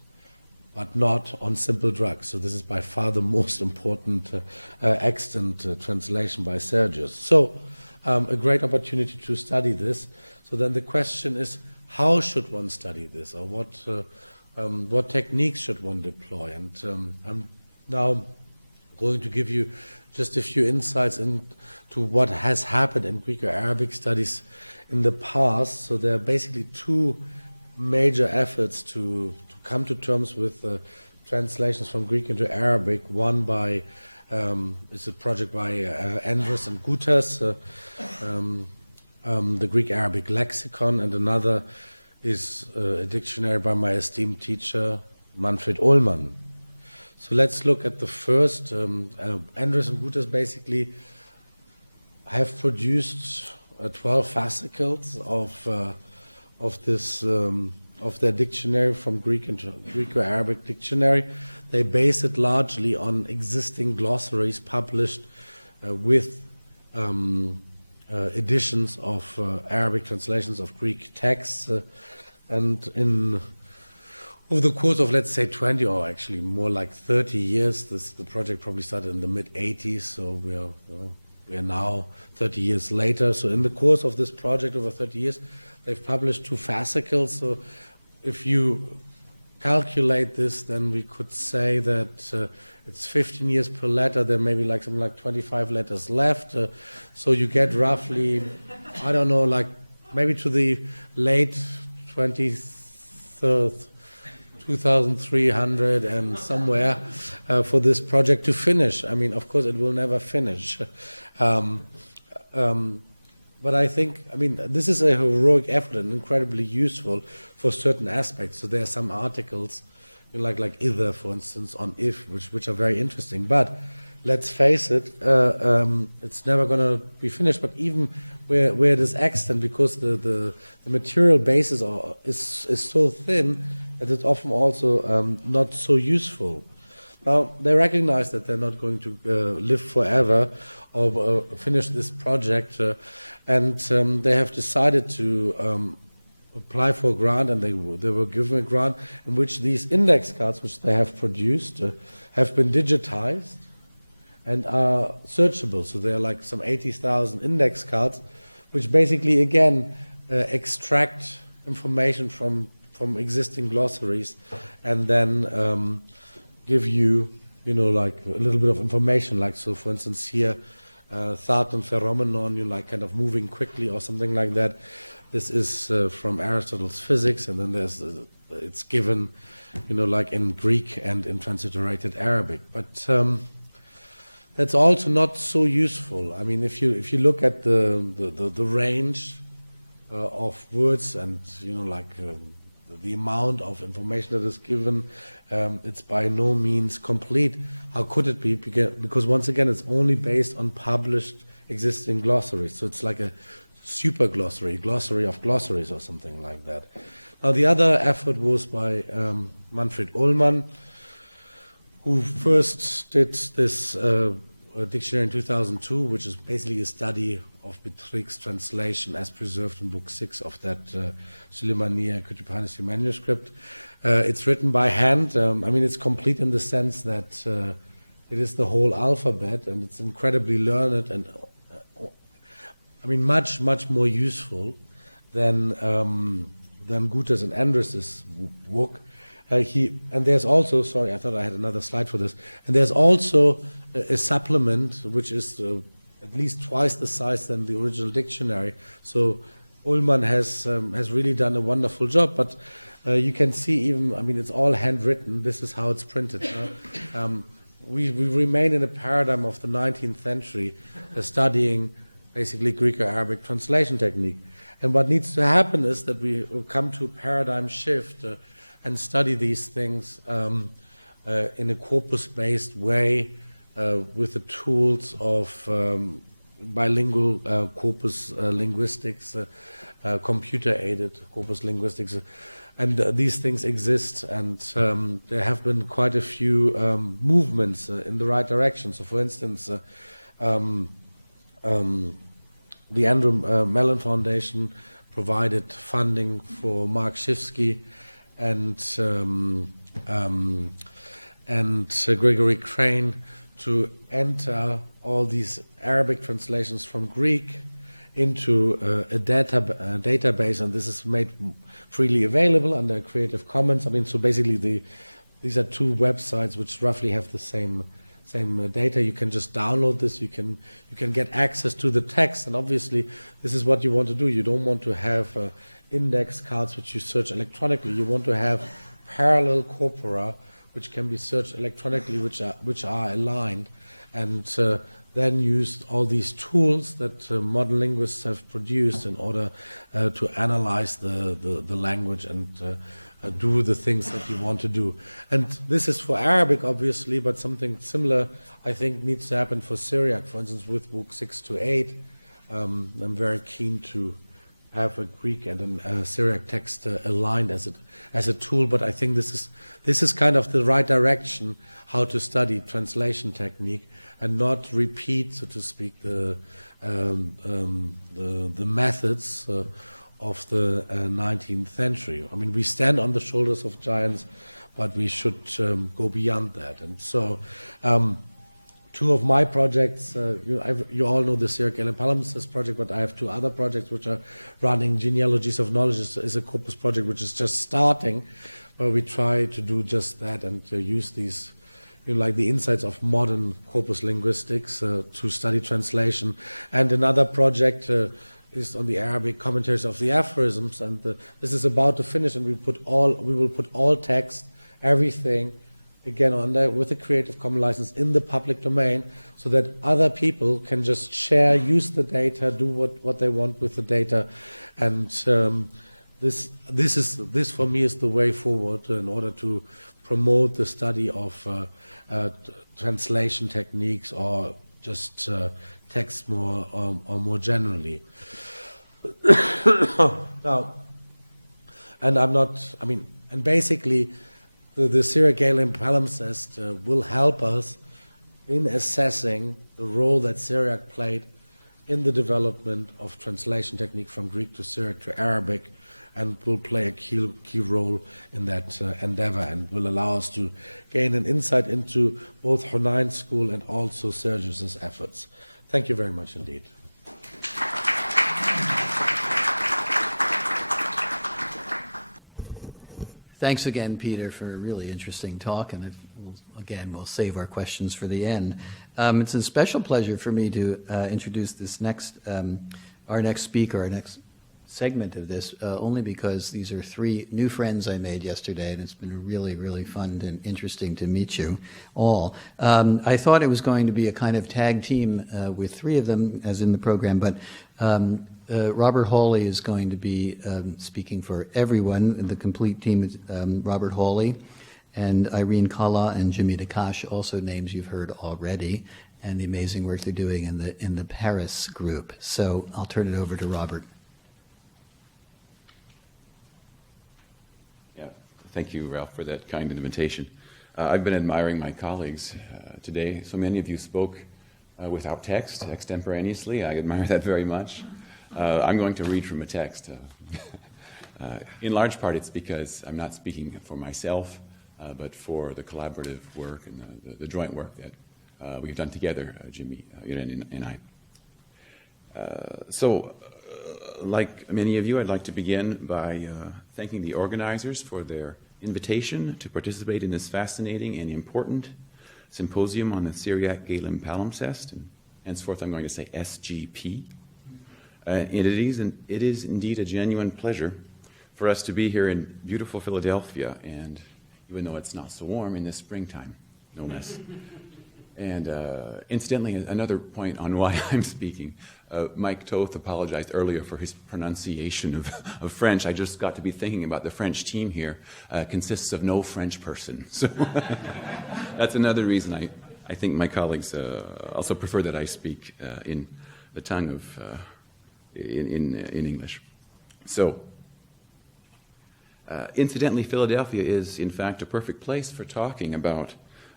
but not on simple drugs. So this is by far the most important extant translation by Sergius. So a great opportunity to study this. So then the question is, how should one study this, or what techniques should one deploy? And I'm now going to give you just a few insights into what has happened in Graeco-Arabic studies in the past. So there are basically two major efforts to come to terms with translations from Greek into Arabic. One by is a project by Andres and Gutas, the Greek-Arabic lexicon, and another is a dictionary by my esteemed teacher, Manfred Ullmann. So let's look at the first. Andres and Gutas basically have produced 12 fascicles of this of their dictionary from Greek into Greco-Arabic dictionary. They base it largely on existing glossaries published with editions of Arabic translations of Greek texts, and over the course of, let's say, 20 or actually more like 30 years, the project probably started in the mid-80s, so we are now 30 years later. So in the course of this project over 30 years, they've published 2 fascicles. So if you calculate this, then we could say that it's 15 years per letter. There may be like something like 25 letters left. So you get roughly, I don't know, like maybe to the late 23rd, 2,300 and somewhere for this project to finish. I mean, of course, it will never finish. But I think, this is a heroic effort and incredibly useful for certain aspects. So there are some articles, like Ither, for instance, on if, which are very interesting. But let's face it, it's never going to be finished. But even where it is extant, because the material basis is so thin that it's often also not so useful. Now, they recognize that they're not going to live forever or finish this project, and they have decided to apply for a grant, and they were given a grant in which these index cards, which they have produced, have been digitized and are searchable. So there are like some 80,000 index cards, which basically, again, extract information from existing glossaries and then give you, like a little bit of information. Like, so for instance, here, thought and phenomenon, like kind of moving quickly or something like that. This is from Aristotle's physics, and then it's given, like in Greek and in transliterated Arabic. But that's also not so useful. I mean, if you look at the range of words and the amount of information that is given, it's by no means complete. How could it be? Because once again, it's only based on published existing glossaries. So it's like a super glossary of glossaries or something like that. Now, the other effort was by Manfred Ullmann, who first did this a dictionary in 2002, which is basically a study of Betrick's translation as preserved in Book 6 of that Suleymaniye Kütüphanesi manuscript. It's written by hand. It's complete in the sense that it is the whole alphabet, and it's incredibly learned and much, much more useful than Guter's and Andres's book. And there's also, sorry, I thought I had another slide for this, and there's also a supplement which is at least twice the size than the original dictionary. So Ullmann has really done a wonderful job, but you can see even, it's all handwritten. This is how it's printed. We remain in a paradigm of the 19th century studying basically Greco-Arabic translation technique. And what needs to happen is that we come to a paradigm shift and study these things in a corpus-based way with the tools of bilingual corpus linguistics, computer-aided corpus linguistics. And these things exist, and there have been quite a few movements in the right direction. So, for instance, the Andrew Mellon Foundation provided funding for Mark Schiffsky and Gregory Crane to enter all these Arabic translations from Greek into a database, and this is made freely available under Creative Commons. So basically these are two websites which roughly have the same data. You can just download this. You can get access to the text, and obviously this is what you want to do. You don't want to have index cards which you search electronically. You want to have parallel corpora which can be searched electronically, which are aligned, and then use all these tools that modern linguists have produced in order to analyze the language and do the things that you want to do. And this is for Arabic, obviously, but something similar, I think, needs to happen for Syriac, for instance, with Book 6 to 8. I'm very keen to have a Greek and a Syriac text aligned as a tool, but I think this is kind of the right direction how to study translation technique and not repeat, so to speak, the methods of the 19th century. We stand on the shoulders of giants, but we should go beyond that. And so, two of my projects, you all know the Syriac Galen palimpsest project, but I have two other projects which are running. Genealogies of Knowledge is a corpus project which is just starting, where we try to do just that and use these, like the insights of modern corpus linguistics to study translation. And another project is on the Arabic commentaries of the aphorisms, and this is about to finish, and we will put all text, everything, again on there with a Creative Commons license in the public domain, so that other people can just share, use the data, do what they want with the data, and this for me is the way forward in order to promote the study of translation techniques or just text more or more generally. Now, and I'm not. And basically, the Syriac Galen palimpsest will help us in assessing the role that Syriac played in the development of translation technique from Greek to Syriac to Arabic, and will play a key role in that endeavor, and will allow us to gain an insight into both Hunayn's school and also Sergius's efforts. Thank you very much indeed. Thanks again, Peter, for a really interesting talk, and we'll save our questions for the end. It's a special pleasure for me to introduce this our next speaker, our next segment of this, only because these are three new friends I made yesterday, and it's been really, really fun and interesting to meet you all. I thought it was going to be a kind of tag team with three of them, as in the program, but Robert Hawley is going to be speaking for everyone. The complete team is Robert Hawley and Irene Calà and Jimmy Daccache, also names you've heard already, and the amazing work they're doing in the Paris group. So I'll turn it over to Robert. Yeah, thank you, Ralph, for that kind invitation. I've been admiring my colleagues today. So many of you spoke without text, extemporaneously. I admire that very much. I'm going to read from a text. In large part, it's because I'm not speaking for myself, but for the collaborative work and the joint work that we've done together, Jimmy, Irene, and I. Like many of you, I'd like to begin by thanking the organizers for their invitation to participate in this fascinating and important symposium on the Syriac Galen palimpsest, and henceforth I'm going to say SGP. It is indeed a genuine pleasure for us to be here in beautiful Philadelphia, and even though it's not so warm, in this springtime, no less. And incidentally, another point on why I'm speaking, Mike Toth apologized earlier for his pronunciation of French. I just got to be thinking about the French team here. Consists of no French person. So that's another reason I think my colleagues also prefer that I speak in the tongue of in English. So incidentally, Philadelphia is in fact a perfect place for talking about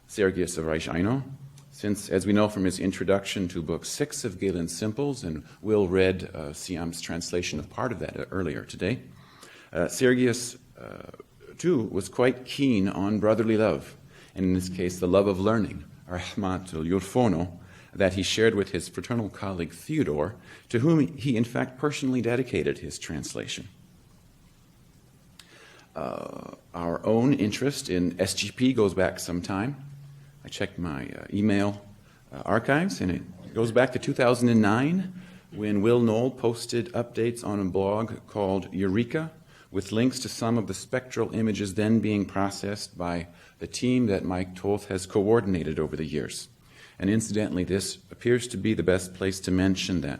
Sergius of Reich Eino, since, as we know from his introduction to Book 6 of Galen's Simples, and Will read Siam's translation of part of that earlier today, Sergius, too, was quite keen on brotherly love, and in this case, the love of learning, rahmatul yurfono, that he shared with his fraternal colleague Theodore, to whom he, in fact, personally dedicated his translation. Our own interest in SGP goes back some time. I checked my email archives, and it goes back to 2009 when Will Knoll posted updates on a blog called Eureka with links to some of the spectral images then being processed by the team that Mike Toth has coordinated over the years. And incidentally, this appears to be the best place to mention that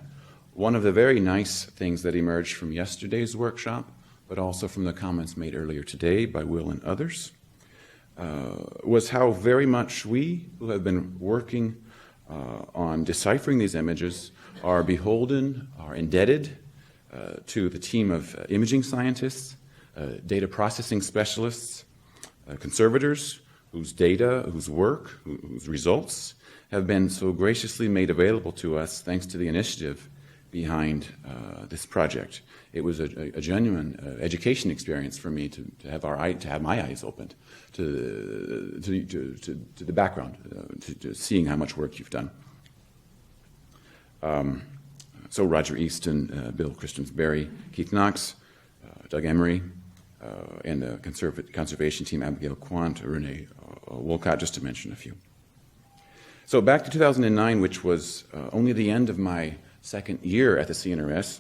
one of the very nice things that emerged from yesterday's workshop, but also from the comments made earlier today by Will and others, was how very much we, who have been working on deciphering these images, are beholden, are indebted to the team of imaging scientists, data processing specialists, conservators, whose data, whose work, whose results have been so graciously made available to us thanks to the initiative behind this project. It was a genuine education experience for me to have my eyes opened to the background, to seeing how much work you've done. So Roger Easton, Bill Christians-Berry, Keith Knox, Doug Emery, and the conservation team, Abigail Quant, Renee Wolcott, just to mention a few. So back to 2009, which was only the end of my second year at the CNRS,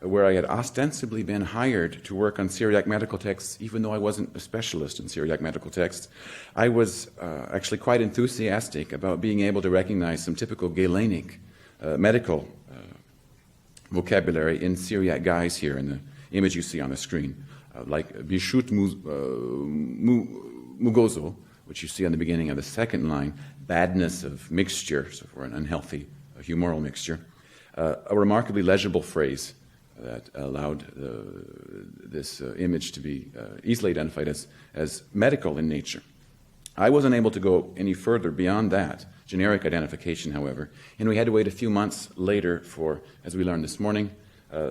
where I had ostensibly been hired to work on Syriac medical texts, even though I wasn't a specialist in Syriac medical texts. I was actually quite enthusiastic about being able to recognize some typical Galenic medical vocabulary in Syriac guise here in the image you see on the screen, like Bishut Mugozo, which you see on the beginning of the second line, badness of mixture, so for an unhealthy humoral mixture, a remarkably legible phrase that allowed this image to be easily identified as medical in nature. I wasn't able to go any further beyond that generic identification, however, and we had to wait a few months later for, as we learned this morning,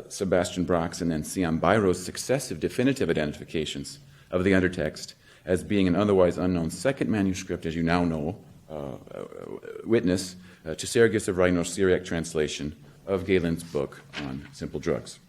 Sebastian Brock's and then Siam Byro's successive definitive identifications of the undertext as being an otherwise unknown second manuscript, as you now know, witness to Sergius of Reino's Syriac translation of Galen's book on simple drugs.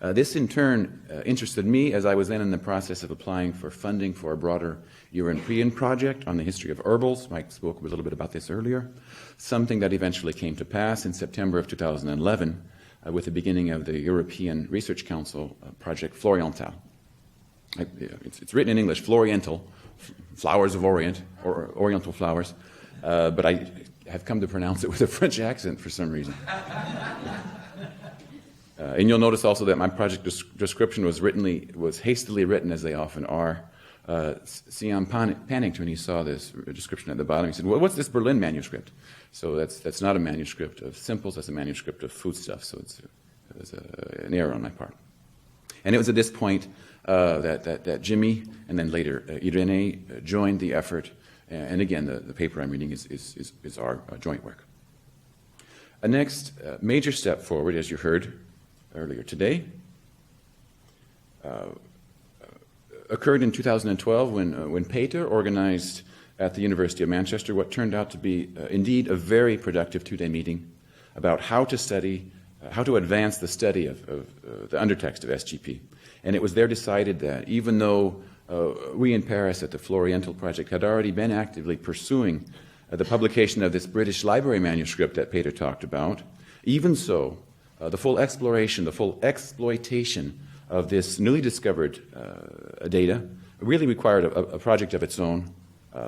This, in turn, interested me as I was then in the process of applying for funding for a broader European project on the history of herbals. Mike spoke a little bit about this earlier, something that eventually came to pass in September of 2011 with the beginning of the European Research Council project Floriental. It's written in English, Floriental, flowers of Orient, or Oriental flowers, but I have come to pronounce it with a French accent for some reason. And you'll notice also that my project description was hastily written, as they often are. Siam panicked when he saw this description at the bottom. He said, "Well, what's this Berlin manuscript?" So that's not a manuscript of simples, that's a manuscript of foodstuffs, so it was an error on my part. And it was at this point that Jimmy, and then later Irene, joined the effort And again, the paper I'm reading is our joint work. A next major step forward, as you heard earlier today, occurred in 2012 when Peter organized at the University of Manchester what turned out to be indeed a very productive two-day meeting about how to advance the study of the undertext of SGP. And it was there decided that even though we in Paris at the Floriental Project had already been actively pursuing the publication of this British Library manuscript that Peter talked about, even so, the full exploration, the full exploitation of this newly discovered data really required a project of its own,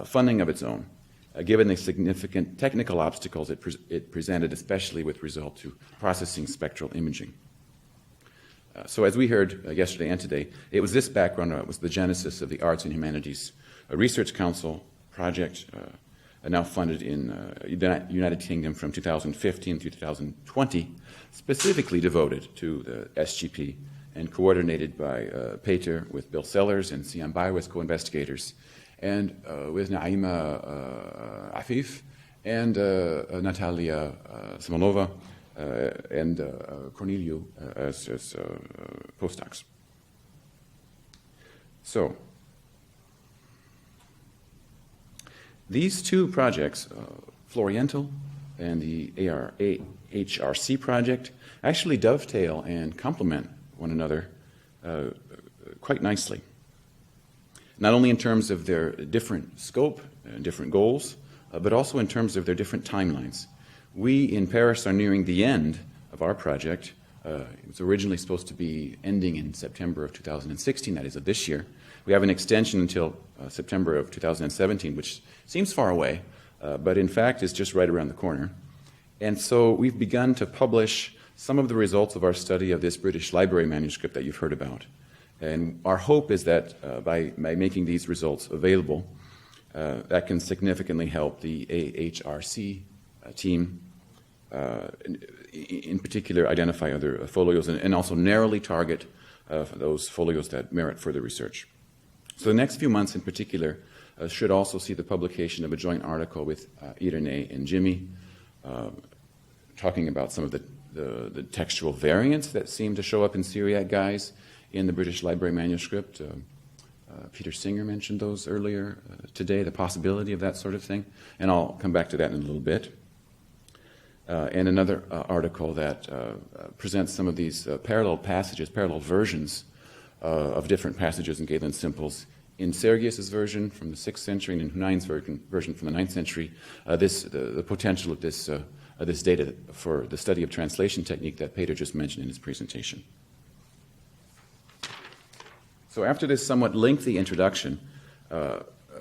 funding of its own, given the significant technical obstacles it presented, especially with regard to processing spectral imaging. So as we heard yesterday and today, it was this background that was the genesis of the Arts and Humanities Research Council project, now funded in the United Kingdom from 2015 to 2020, specifically devoted to the SGP and coordinated by Peter with Bill Sellers and Sian Bayer as co-investigators, and with Naima Afif and Natalia Simonova and Cornelio as postdocs. So, these two projects, Floriental and the HRC project, actually dovetail and complement one another quite nicely. Not only in terms of their different scope and different goals, but also in terms of their different timelines. We in Paris are nearing the end of our project. It was originally supposed to be ending in September of 2016, that is of this year. We have an extension until September of 2017, which seems far away, but in fact is just right around the corner. And so we've begun to publish some of the results of our study of this British Library manuscript that you've heard about. And our hope is that by making these results available, that can significantly help the AHRC team, in particular identify other folios and also narrowly target those folios that merit further research. So the next few months in particular should also see the publication of a joint article with Irene and Jimmy, talking about some of the textual variants that seem to show up in Syriac guise in the British Library manuscript. Peter Singer mentioned those earlier today, the possibility of that sort of thing, and I'll come back to that in a little bit. And another article that presents some of these parallel passages, parallel versions of different passages in Galen's Simples in Sergius's version from the 6th century and in Hunayn's version from the 9th century. The potential of this data for the study of translation technique that Peter just mentioned in his presentation. So after this somewhat lengthy introduction,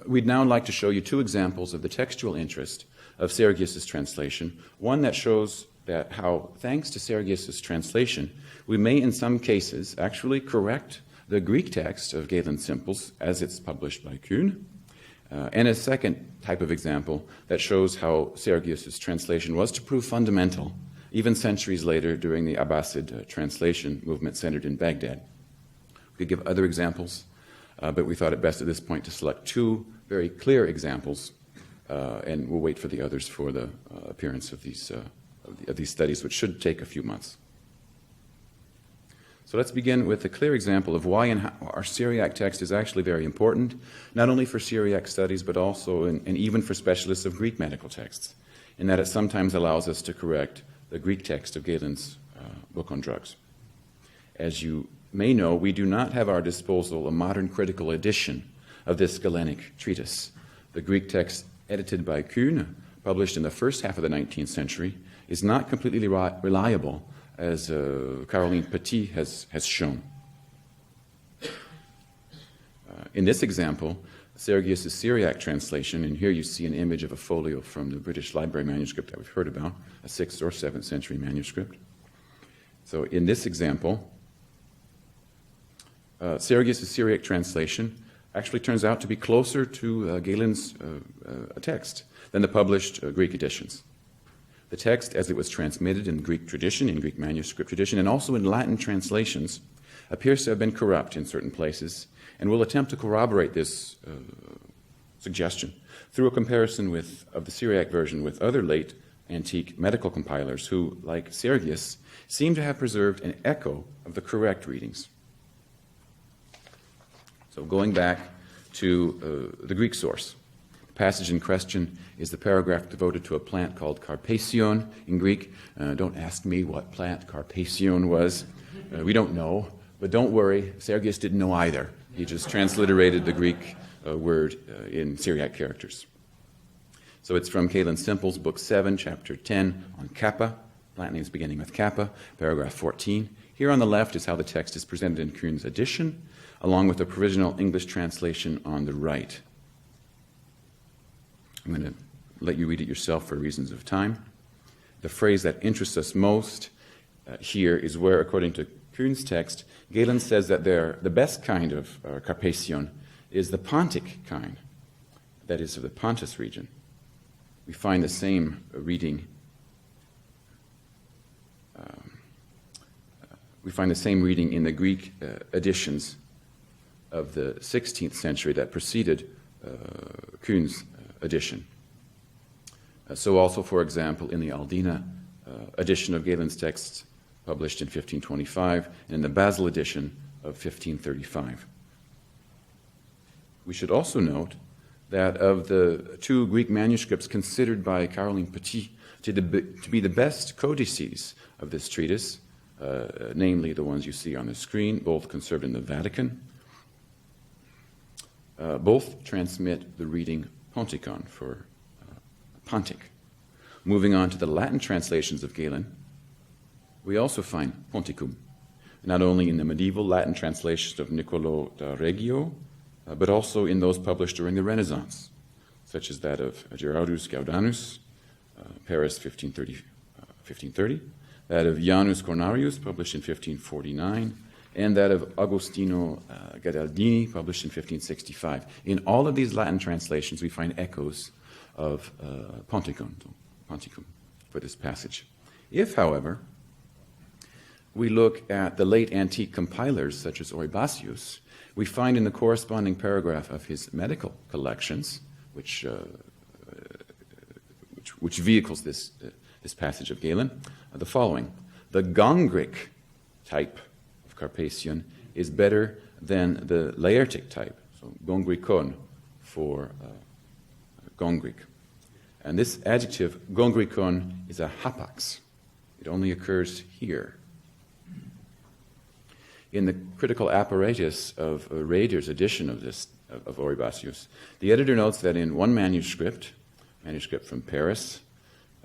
we'd now like to show you two examples of the textual interest of Sergius's translation, one that shows that how, thanks to Sergius's translation, we may in some cases actually correct the Greek text of Galen's Simples as it's published by Kuhn, and a second type of example that shows how Sergius's translation was to prove fundamental, even centuries later during the Abbasid translation movement centered in Baghdad. We could give other examples, but we thought it best at this point to select two very clear examples, and we'll wait for the others for the appearance of these studies, which should take a few months. So let's begin with a clear example of why and how our Syriac text is actually very important, not only for Syriac studies, but also and even for specialists of Greek medical texts, in that it sometimes allows us to correct the Greek text of Galen's book on drugs. As you may know, we do not have at our disposal a modern critical edition of this Galenic treatise. The Greek text edited by Kuhn, published in the first half of the 19th century, is not completely reliable, as Caroline Petit has shown. In this example, Sergius's Syriac translation, and here you see an image of a folio from the British Library manuscript that we've heard about, a 6th or 7th century manuscript. So in this example, Sergius's Syriac translation actually turns out to be closer to Galen's text than the published Greek editions. The text, as it was transmitted in Greek tradition, in Greek manuscript tradition, and also in Latin translations, appears to have been corrupt in certain places, and we'll attempt to corroborate this suggestion through a comparison of the Syriac version with other late antique medical compilers who, like Sergius, seem to have preserved an echo of the correct readings. So going back to the Greek source, the passage in question is the paragraph devoted to a plant called carpation in Greek. Don't ask me what plant carpation was. We don't know, but don't worry, Sergius didn't know either. He just transliterated the Greek word in Syriac characters. So it's from Galen Simple's Book 7, Chapter 10 on Kappa, plant names beginning with Kappa, paragraph 14. Here on the left is how the text is presented in Kuhn's edition, along with a provisional English translation on the right. I'm going to let you read it yourself for reasons of time. The phrase that interests us most here is where, according to Kuhn's text, Galen says that the best kind of carpation is the Pontic kind, that is, of the Pontus region. We find the same reading. We find the same reading in the Greek editions of the 16th century that preceded Kuhn's edition. So also, for example, in the Aldina edition of Galen's text published in 1525 and in the Basel edition of 1535. We should also note that of the two Greek manuscripts considered by Caroline Petit to be the best codices of this treatise, namely the ones you see on the screen, both conserved in the Vatican, both transmit the reading Ponticon for Pontic. Moving on to the Latin translations of Galen, we also find Ponticum, not only in the medieval Latin translations of Niccolò da Reggio, but also in those published during the Renaissance, such as that of Gerardus Gaudanus, Paris 1530, that of Janus Cornarius, published in 1549, and that of Agostino Gadaldini, published in 1565. In all of these Latin translations, we find echoes of Ponticum for this passage. If, however, we look at the late antique compilers, such as Oribasius, we find in the corresponding paragraph of his medical collections, which vehicles this passage of Galen, the following: the Gongric type of Carpation is better than the Laertic type, so Gongricon for Gongric. And this adjective, Gongricon, is a hapax. It only occurs here. In the critical apparatus of Rader's edition of Oribasius, the editor notes that in one manuscript from Paris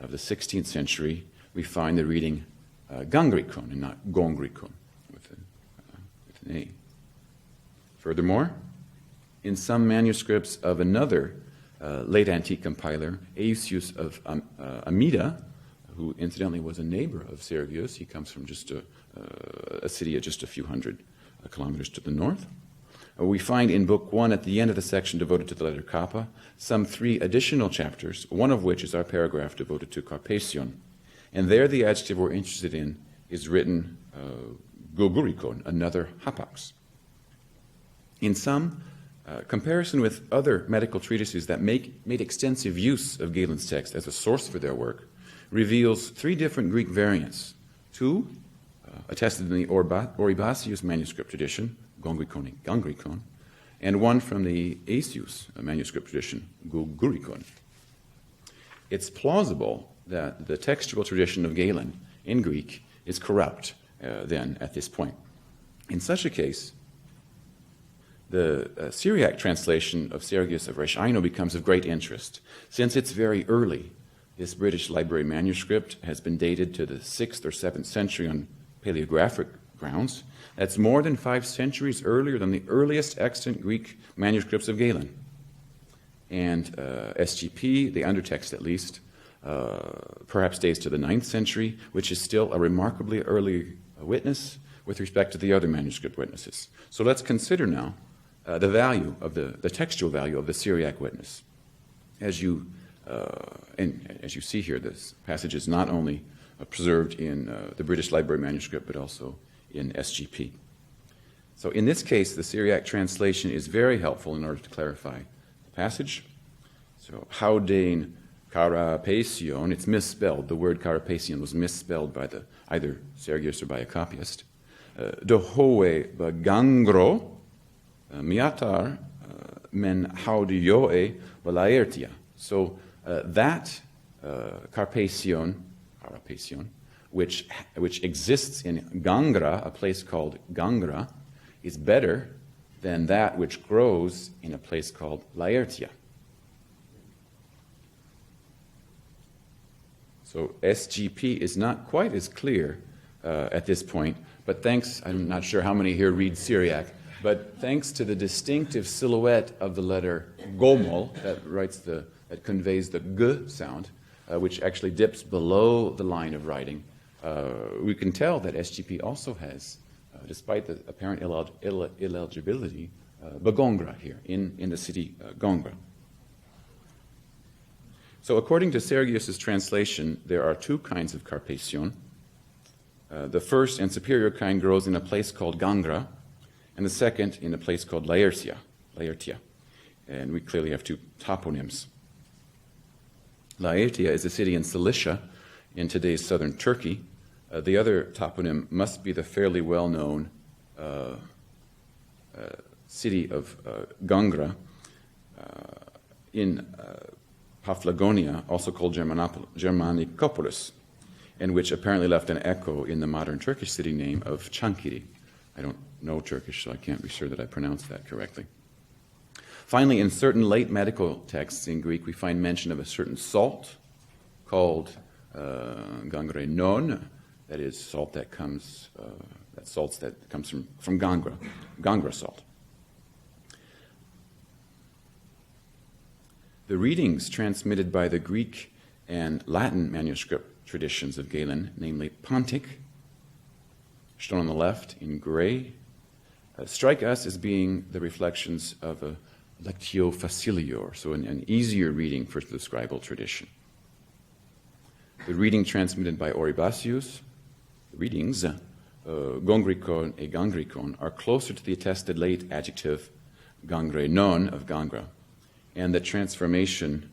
of the 16th century, we find the reading Gangricon and not Gongricon with an A. Furthermore, in some manuscripts of another late antique compiler, Eusebius of Amida, who incidentally was a neighbor of Sergius, he comes from just a city just a few hundred kilometers to the north. We find in Book 1, at the end of the section devoted to the letter Kappa, some 3 additional chapters, one of which is our paragraph devoted to Carpation. And there the adjective we're interested in is written Gogurikon, another hapax. In some comparison with other medical treatises that made extensive use of Galen's text as a source for their work, reveals 3 different Greek variants, 2 attested in the Oribasius manuscript tradition, Gongricon and Gangricon, and 1 from the Aesius manuscript tradition, Gogurikon. It's plausible that the textual tradition of Galen in Greek is corrupt then at this point. In such a case, the Syriac translation of Sergius of Rechaino becomes of great interest. Since it's very early, this British Library manuscript has been dated to the 6th or 7th century on paleographic grounds. That's more than 5 centuries earlier than the earliest extant Greek manuscripts of Galen. And SGP, the undertext at least, perhaps dates to the 9th century, which is still a remarkably early witness with respect to the other manuscript witnesses. So let's consider now the value of the textual value of the Syriac witness. As you see here, this passage is not only preserved in the British Library manuscript, but also in SGP. So in this case, the Syriac translation is very helpful in order to clarify the passage. So Haudein Carapation, it's misspelled. The word Carapation was misspelled by either Sergius or by a copyist. Dohoe bagangro miatar men haudioe balaertia. So that Carpation, which exists in Gangra, a place called Gangra, is better than that which grows in a place called Laertia. So SGP is not quite as clear at this point, but thanks, I'm not sure how many here read Syriac, but thanks to the distinctive silhouette of the letter gomol that conveys the g sound, which actually dips below the line of writing, we can tell that SGP also has, despite the apparent illegibility, Bagongra here in the city Gongra. So according to Sergius's translation, there are two kinds of Carpation. The first and superior kind grows in a place called Gangra, and the second in a place called Laertia. And we clearly have two toponyms. Laertia is a city in Cilicia, in today's southern Turkey. The other toponym must be the fairly well-known city of Gangra in Paphlagonia, also called Germanicopolis, and which apparently left an echo in the modern Turkish city name of Çankırı. I don't know Turkish, so I can't be sure that I pronounced that correctly. Finally, in certain late medical texts in Greek, we find mention of a certain salt called gangrenon, that is salt that comes, from Gangra salt. The readings transmitted by the Greek and Latin manuscript traditions of Galen, namely Pontic, shown on the left in gray, strike us as being the reflections of a lectio facilior, so an easier reading for the scribal tradition. The reading transmitted by Oribasius, the readings, gongrikon and gangrikon, are closer to the attested late adjective gangrenon of Gangra, and the transformation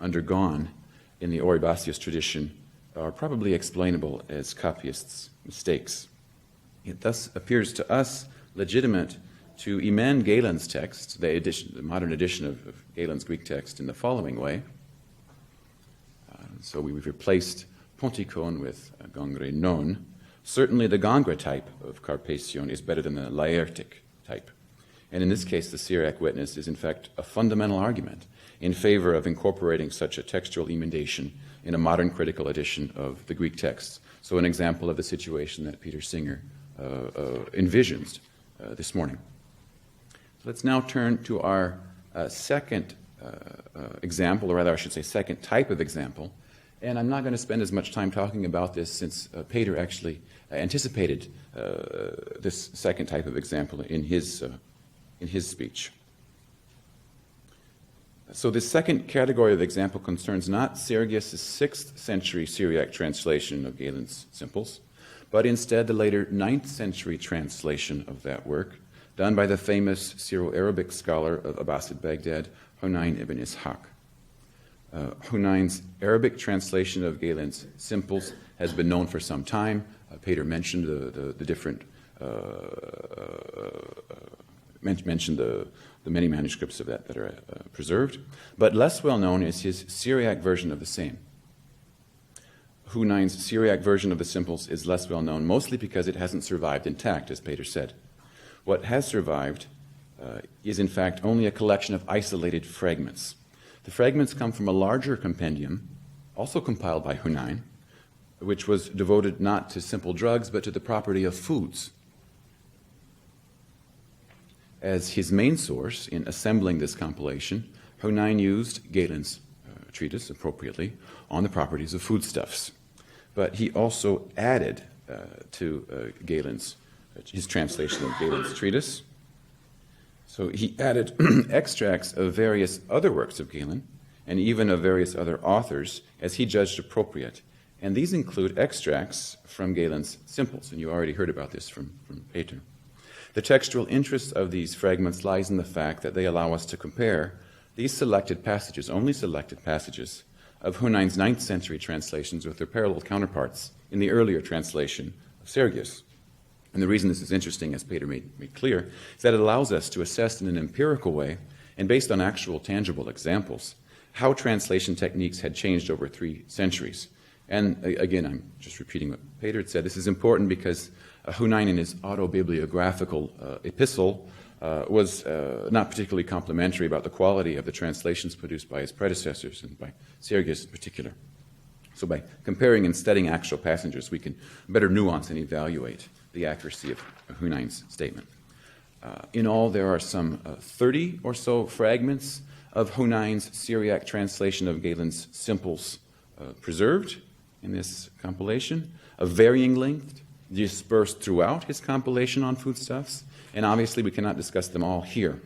undergone in the Oribasius tradition are probably explainable as copyists' mistakes. It thus appears to us legitimate to amend Galen's text, the modern edition of Galen's Greek text, in the following way. So we've replaced Pontikon with Gangrenon. Certainly the Gangra type of Carpation is better than the Laertic type. And in this case, the Syriac witness is in fact a fundamental argument in favor of incorporating such a textual emendation in a modern critical edition of the Greek texts. So an example of the situation that Peter Singer envisions this morning. So let's now turn to our second example, or rather I should say second type of example. And I'm not going to spend as much time talking about this since Peter actually anticipated this second type of example in his speech. So this second category of example concerns not Sergius' 6th century Syriac translation of Galen's Simples, but instead the later 9th century translation of that work, done by the famous Syro-Arabic scholar of Abbasid Baghdad, Hunayn ibn Ishaq. Hunayn's Arabic translation of Galen's Simples has been known for some time. Peter mentioned the different mentioned the many manuscripts of that are preserved, but less well known is his Syriac version of the same. Hunayn's Syriac version of the Simples is less well known, mostly because it hasn't survived intact, as Peter said. What has survived is in fact only a collection of isolated fragments. The fragments come from a larger compendium, also compiled by Hunayn, which was devoted not to simple drugs, but to the property of foods. As his main source in assembling this compilation, Hunayn used Galen's treatise, appropriately, on the properties of foodstuffs. But he also added to his translation of Galen's treatise. So he added extracts of various other works of Galen, and even of various other authors, as he judged appropriate. And these include extracts from Galen's Simples, and you already heard about this from Peter. The textual interest of these fragments lies in the fact that they allow us to compare these selected passages, only selected passages, of Hunayn's 9th century translations with their parallel counterparts in the earlier translation of Sergius. And the reason this is interesting, as Peter made clear, is that it allows us to assess in an empirical way, and based on actual tangible examples, how translation techniques had changed over 3 centuries. And again, I'm just repeating what Peter had said. This is important because Hunayn, in his autobibliographical epistle, was not particularly complimentary about the quality of the translations produced by his predecessors, and by Sergius in particular. So by comparing and studying actual passages, we can better nuance and evaluate the accuracy of Hunayn's statement. In all, there are some 30 or so fragments of Hunayn's Syriac translation of Galen's Simples preserved in this compilation, of varying length, dispersed throughout his compilation on foodstuffs, and obviously we cannot discuss them all here.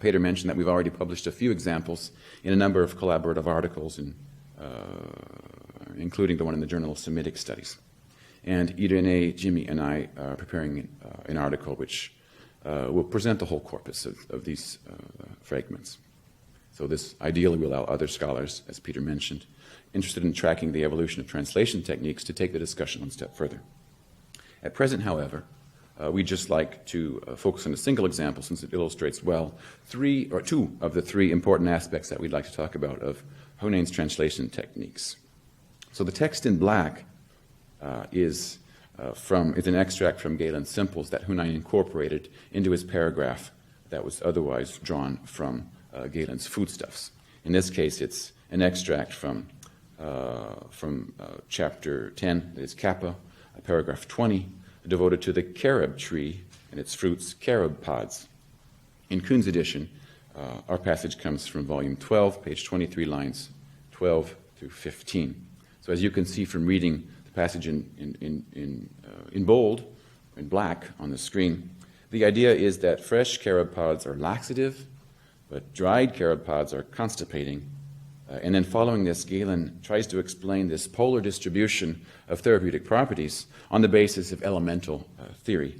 Peter mentioned that we've already published a few examples in a number of collaborative articles, including the one in the Journal of Semitic Studies. And Irene, Jimmy, and I are preparing an article which will present the whole corpus of these fragments. So this ideally will allow other scholars, as Peter mentioned, interested in tracking the evolution of translation techniques to take the discussion one step further. At present, however, we'd just like to focus on a single example, since it illustrates well 2 of the 3 important aspects that we'd like to talk about of Hunayn's translation techniques. So the text in black is an extract from Galen's Simples that Hunayn incorporated into his paragraph that was otherwise drawn from Galen's Foodstuffs. In this case, it's an extract from chapter 10, that is Kappa, paragraph 20, devoted to the carob tree and its fruits, carob pods. In Kuhn's edition, our passage comes from volume 12, page 23, lines 12 through 15. So as you can see from reading the passage in bold, in black on the screen, the idea is that fresh carob pods are laxative, but dried carob pods are constipating. And then following this, Galen tries to explain this polar distribution of therapeutic properties on the basis of elemental theory.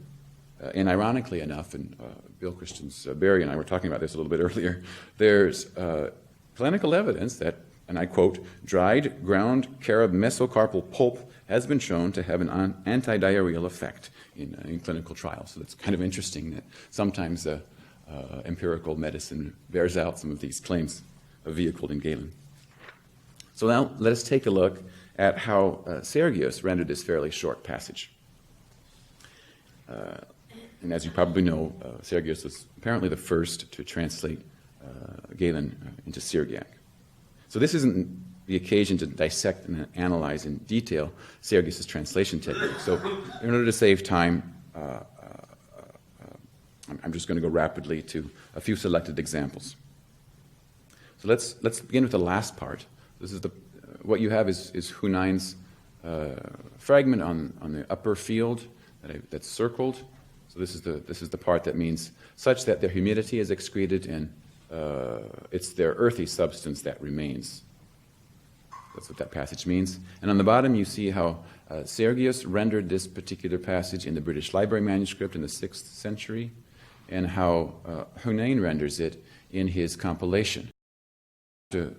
And ironically enough, and Bill Christians-Berry and I were talking about this a little bit earlier, there's clinical evidence that, and I quote, dried ground carob mesocarpal pulp has been shown to have an anti-diarrheal effect in clinical trials. So that's kind of interesting that sometimes empirical medicine bears out some of these claims vehicled in Galen. So now let us take a look at how Sergius rendered this fairly short passage. And as you probably know, Sergius was apparently the first to translate Galen into Syriac. So this isn't the occasion to dissect and analyze in detail Sergius's translation technique. So in order to save time, I'm just going to go rapidly to a few selected examples. So let's begin with the last part. This is what you have is Hunayn's fragment on the upper field that's circled. So this is the part that means such that their humidity is excreted and it's their earthy substance that remains. That's what that passage means. And on the bottom you see how Sergius rendered this particular passage in the British Library manuscript in the 6th century, and how Hunayn renders it in his compilation. To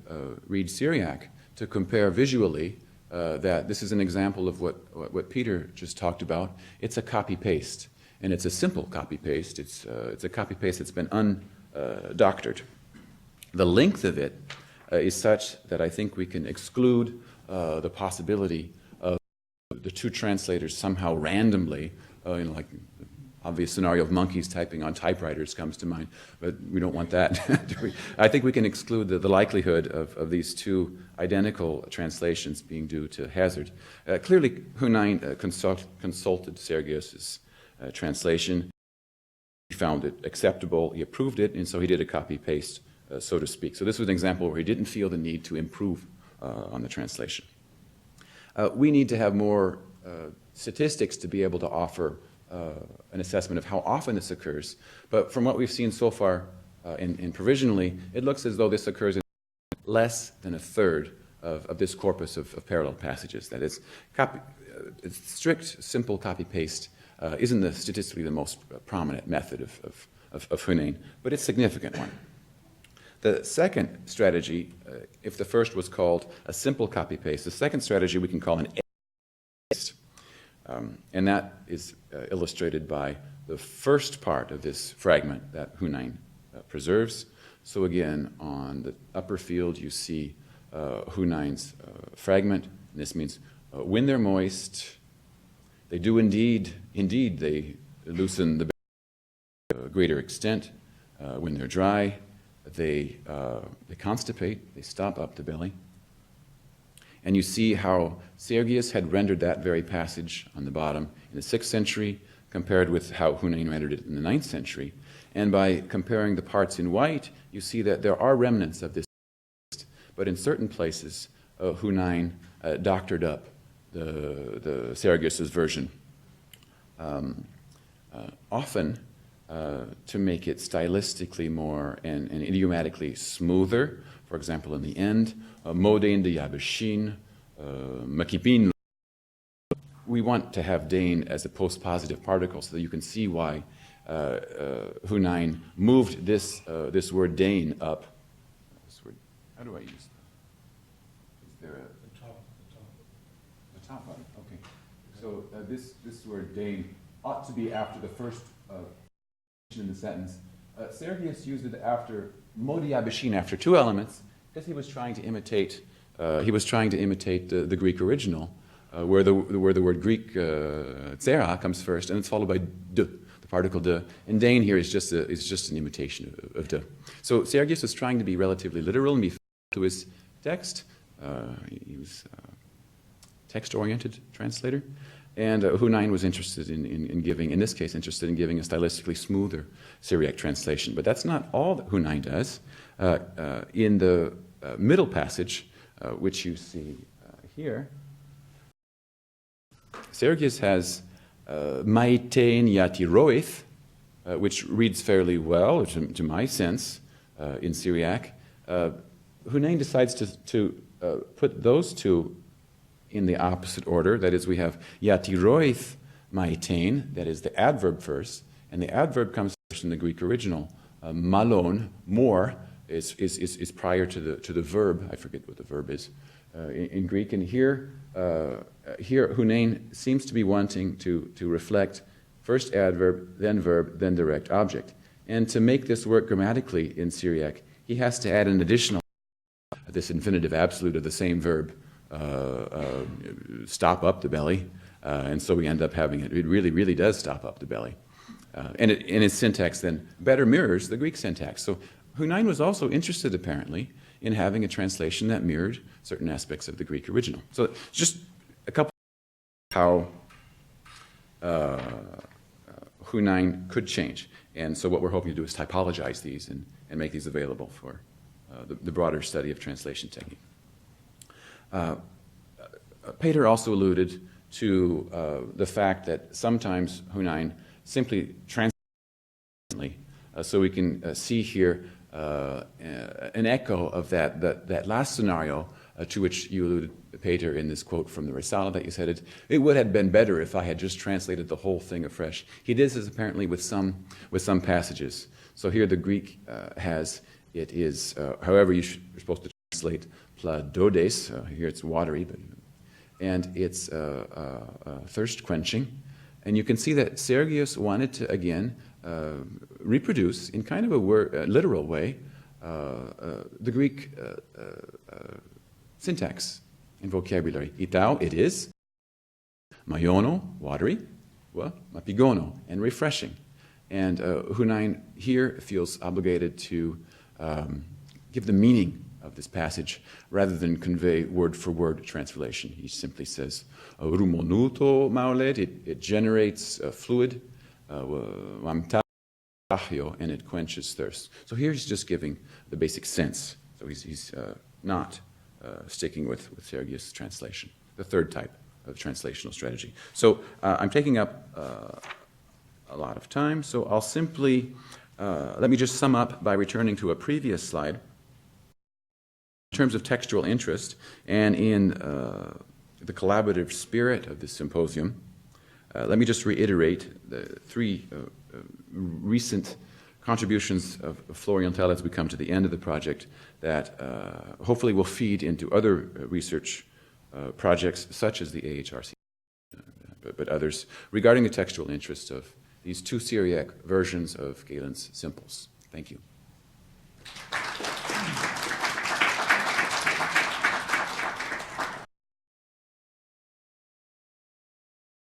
read Syriac to compare visually that this is an example of what Peter just talked about. It's a copy-paste, and it's a simple copy-paste. It's a copy-paste that's been undoctored. The length of it is such that I think we can exclude the possibility of the 2 translators somehow randomly, like obvious scenario of monkeys typing on typewriters comes to mind, but we don't want that. I think we can exclude the likelihood of these 2 identical translations being due to hazard. Clearly, Hunayn consulted Sergius's translation. He found it acceptable, he approved it, and so he did a copy-paste, so to speak. So this was an example where he didn't feel the need to improve on the translation. We need to have more statistics to be able to offer an assessment of how often this occurs. But from what we've seen so far in provisionally, it looks as though this occurs in less than a third of this corpus of parallel passages. That is, strict, simple copy-paste isn't statistically the most prominent method of Hunayn, but it's a significant one. The second strategy, if the first was called a simple copy-paste, the second strategy we can call an paste. And that is illustrated by the first part of this fragment that Hunayn preserves. So again, on the upper field, you see Hunayn's fragment. And this means when they're moist, they do indeed they loosen the belly to a greater extent. When they're dry, they constipate, they stop up the belly. And you see how Sergius had rendered that very passage on the bottom in the 6th century compared with how Hunayn rendered it in the 9th century. And by comparing the parts in white, you see that there are remnants of this, but in certain places, Hunayn doctored up the Sergius's version, often to make it stylistically more and idiomatically smoother. For example, in the end, Modain de Yabeshin, Makipin. We want to have Dain as a post-positive particle so that you can see why Hunayn moved this word Dain up. This word, how do I use that? Is there a top button? Okay. So this word Dain ought to be after the first in the sentence. Sergius used it after Modi Yabeshin, after two elements, because he was trying to imitate the Greek original, where the word Greek tsera comes first, and it's followed by de, the particle de. And Dain here is just an imitation of de. So Sergius was trying to be relatively literal and be faithful to his text. He was a text-oriented translator. And Hunayn was interested in giving, in this case, interested in giving a stylistically smoother Syriac translation. But that's not all that Hunayn does. In the middle passage, which you see here, Sergius has Maitein Yatiroith, which reads fairly well, to my sense, in Syriac. Hunayn decides to put those two in the opposite order. That is, we have Yatiroith Maitain, that is the adverb first, and the adverb comes first in the Greek original. Malon, more, is prior to the verb. I forget what the verb is in Greek. And here Hunayn seems to be wanting to reflect first adverb, then verb, then direct object. And to make this work grammatically in Syriac, he has to add an additional, this infinitive absolute of the same verb, stop up the belly, and so we end up having it really does stop up the belly. And its syntax then better mirrors the Greek syntax. So Hunayn was also interested, apparently, in having a translation that mirrored certain aspects of the Greek original. So just a couple of how Hunayn could change. And so what we're hoping to do is typologize these and make these available for the broader study of translation technique. Peter also alluded to the fact that sometimes Hunayn simply translates, so we can see here an echo of that last scenario to which you alluded, Peter, in this quote from the Risala that you said, it would have been better if I had just translated the whole thing afresh. He did this apparently with some passages. So here the Greek has, it is, however you're supposed to translate pladodes, here it's watery, and it's thirst quenching. And you can see that Sergius wanted to, again, reproduce in kind of a literal way the Greek syntax and vocabulary. Itao, it is. Maiono, watery. Well, mapigono, and refreshing. And Hunayn here feels obligated to give the meaning of this passage rather than convey word-for-word translation. He simply says, rumonuto maulet, it generates fluid, and it quenches thirst. So here he's just giving the basic sense. So he's not sticking with Sergius' translation, the third type of translational strategy. So I'm taking up a lot of time, so I'll simply, let me just sum up by returning to a previous slide. In terms of textual interest and in the collaborative spirit of this symposium, let me just reiterate the three recent contributions of Florian Tell as we come to the end of the project that hopefully will feed into other research projects such as the AHRC, but others, regarding the textual interest of these two Syriac versions of Galen's simples. Thank you.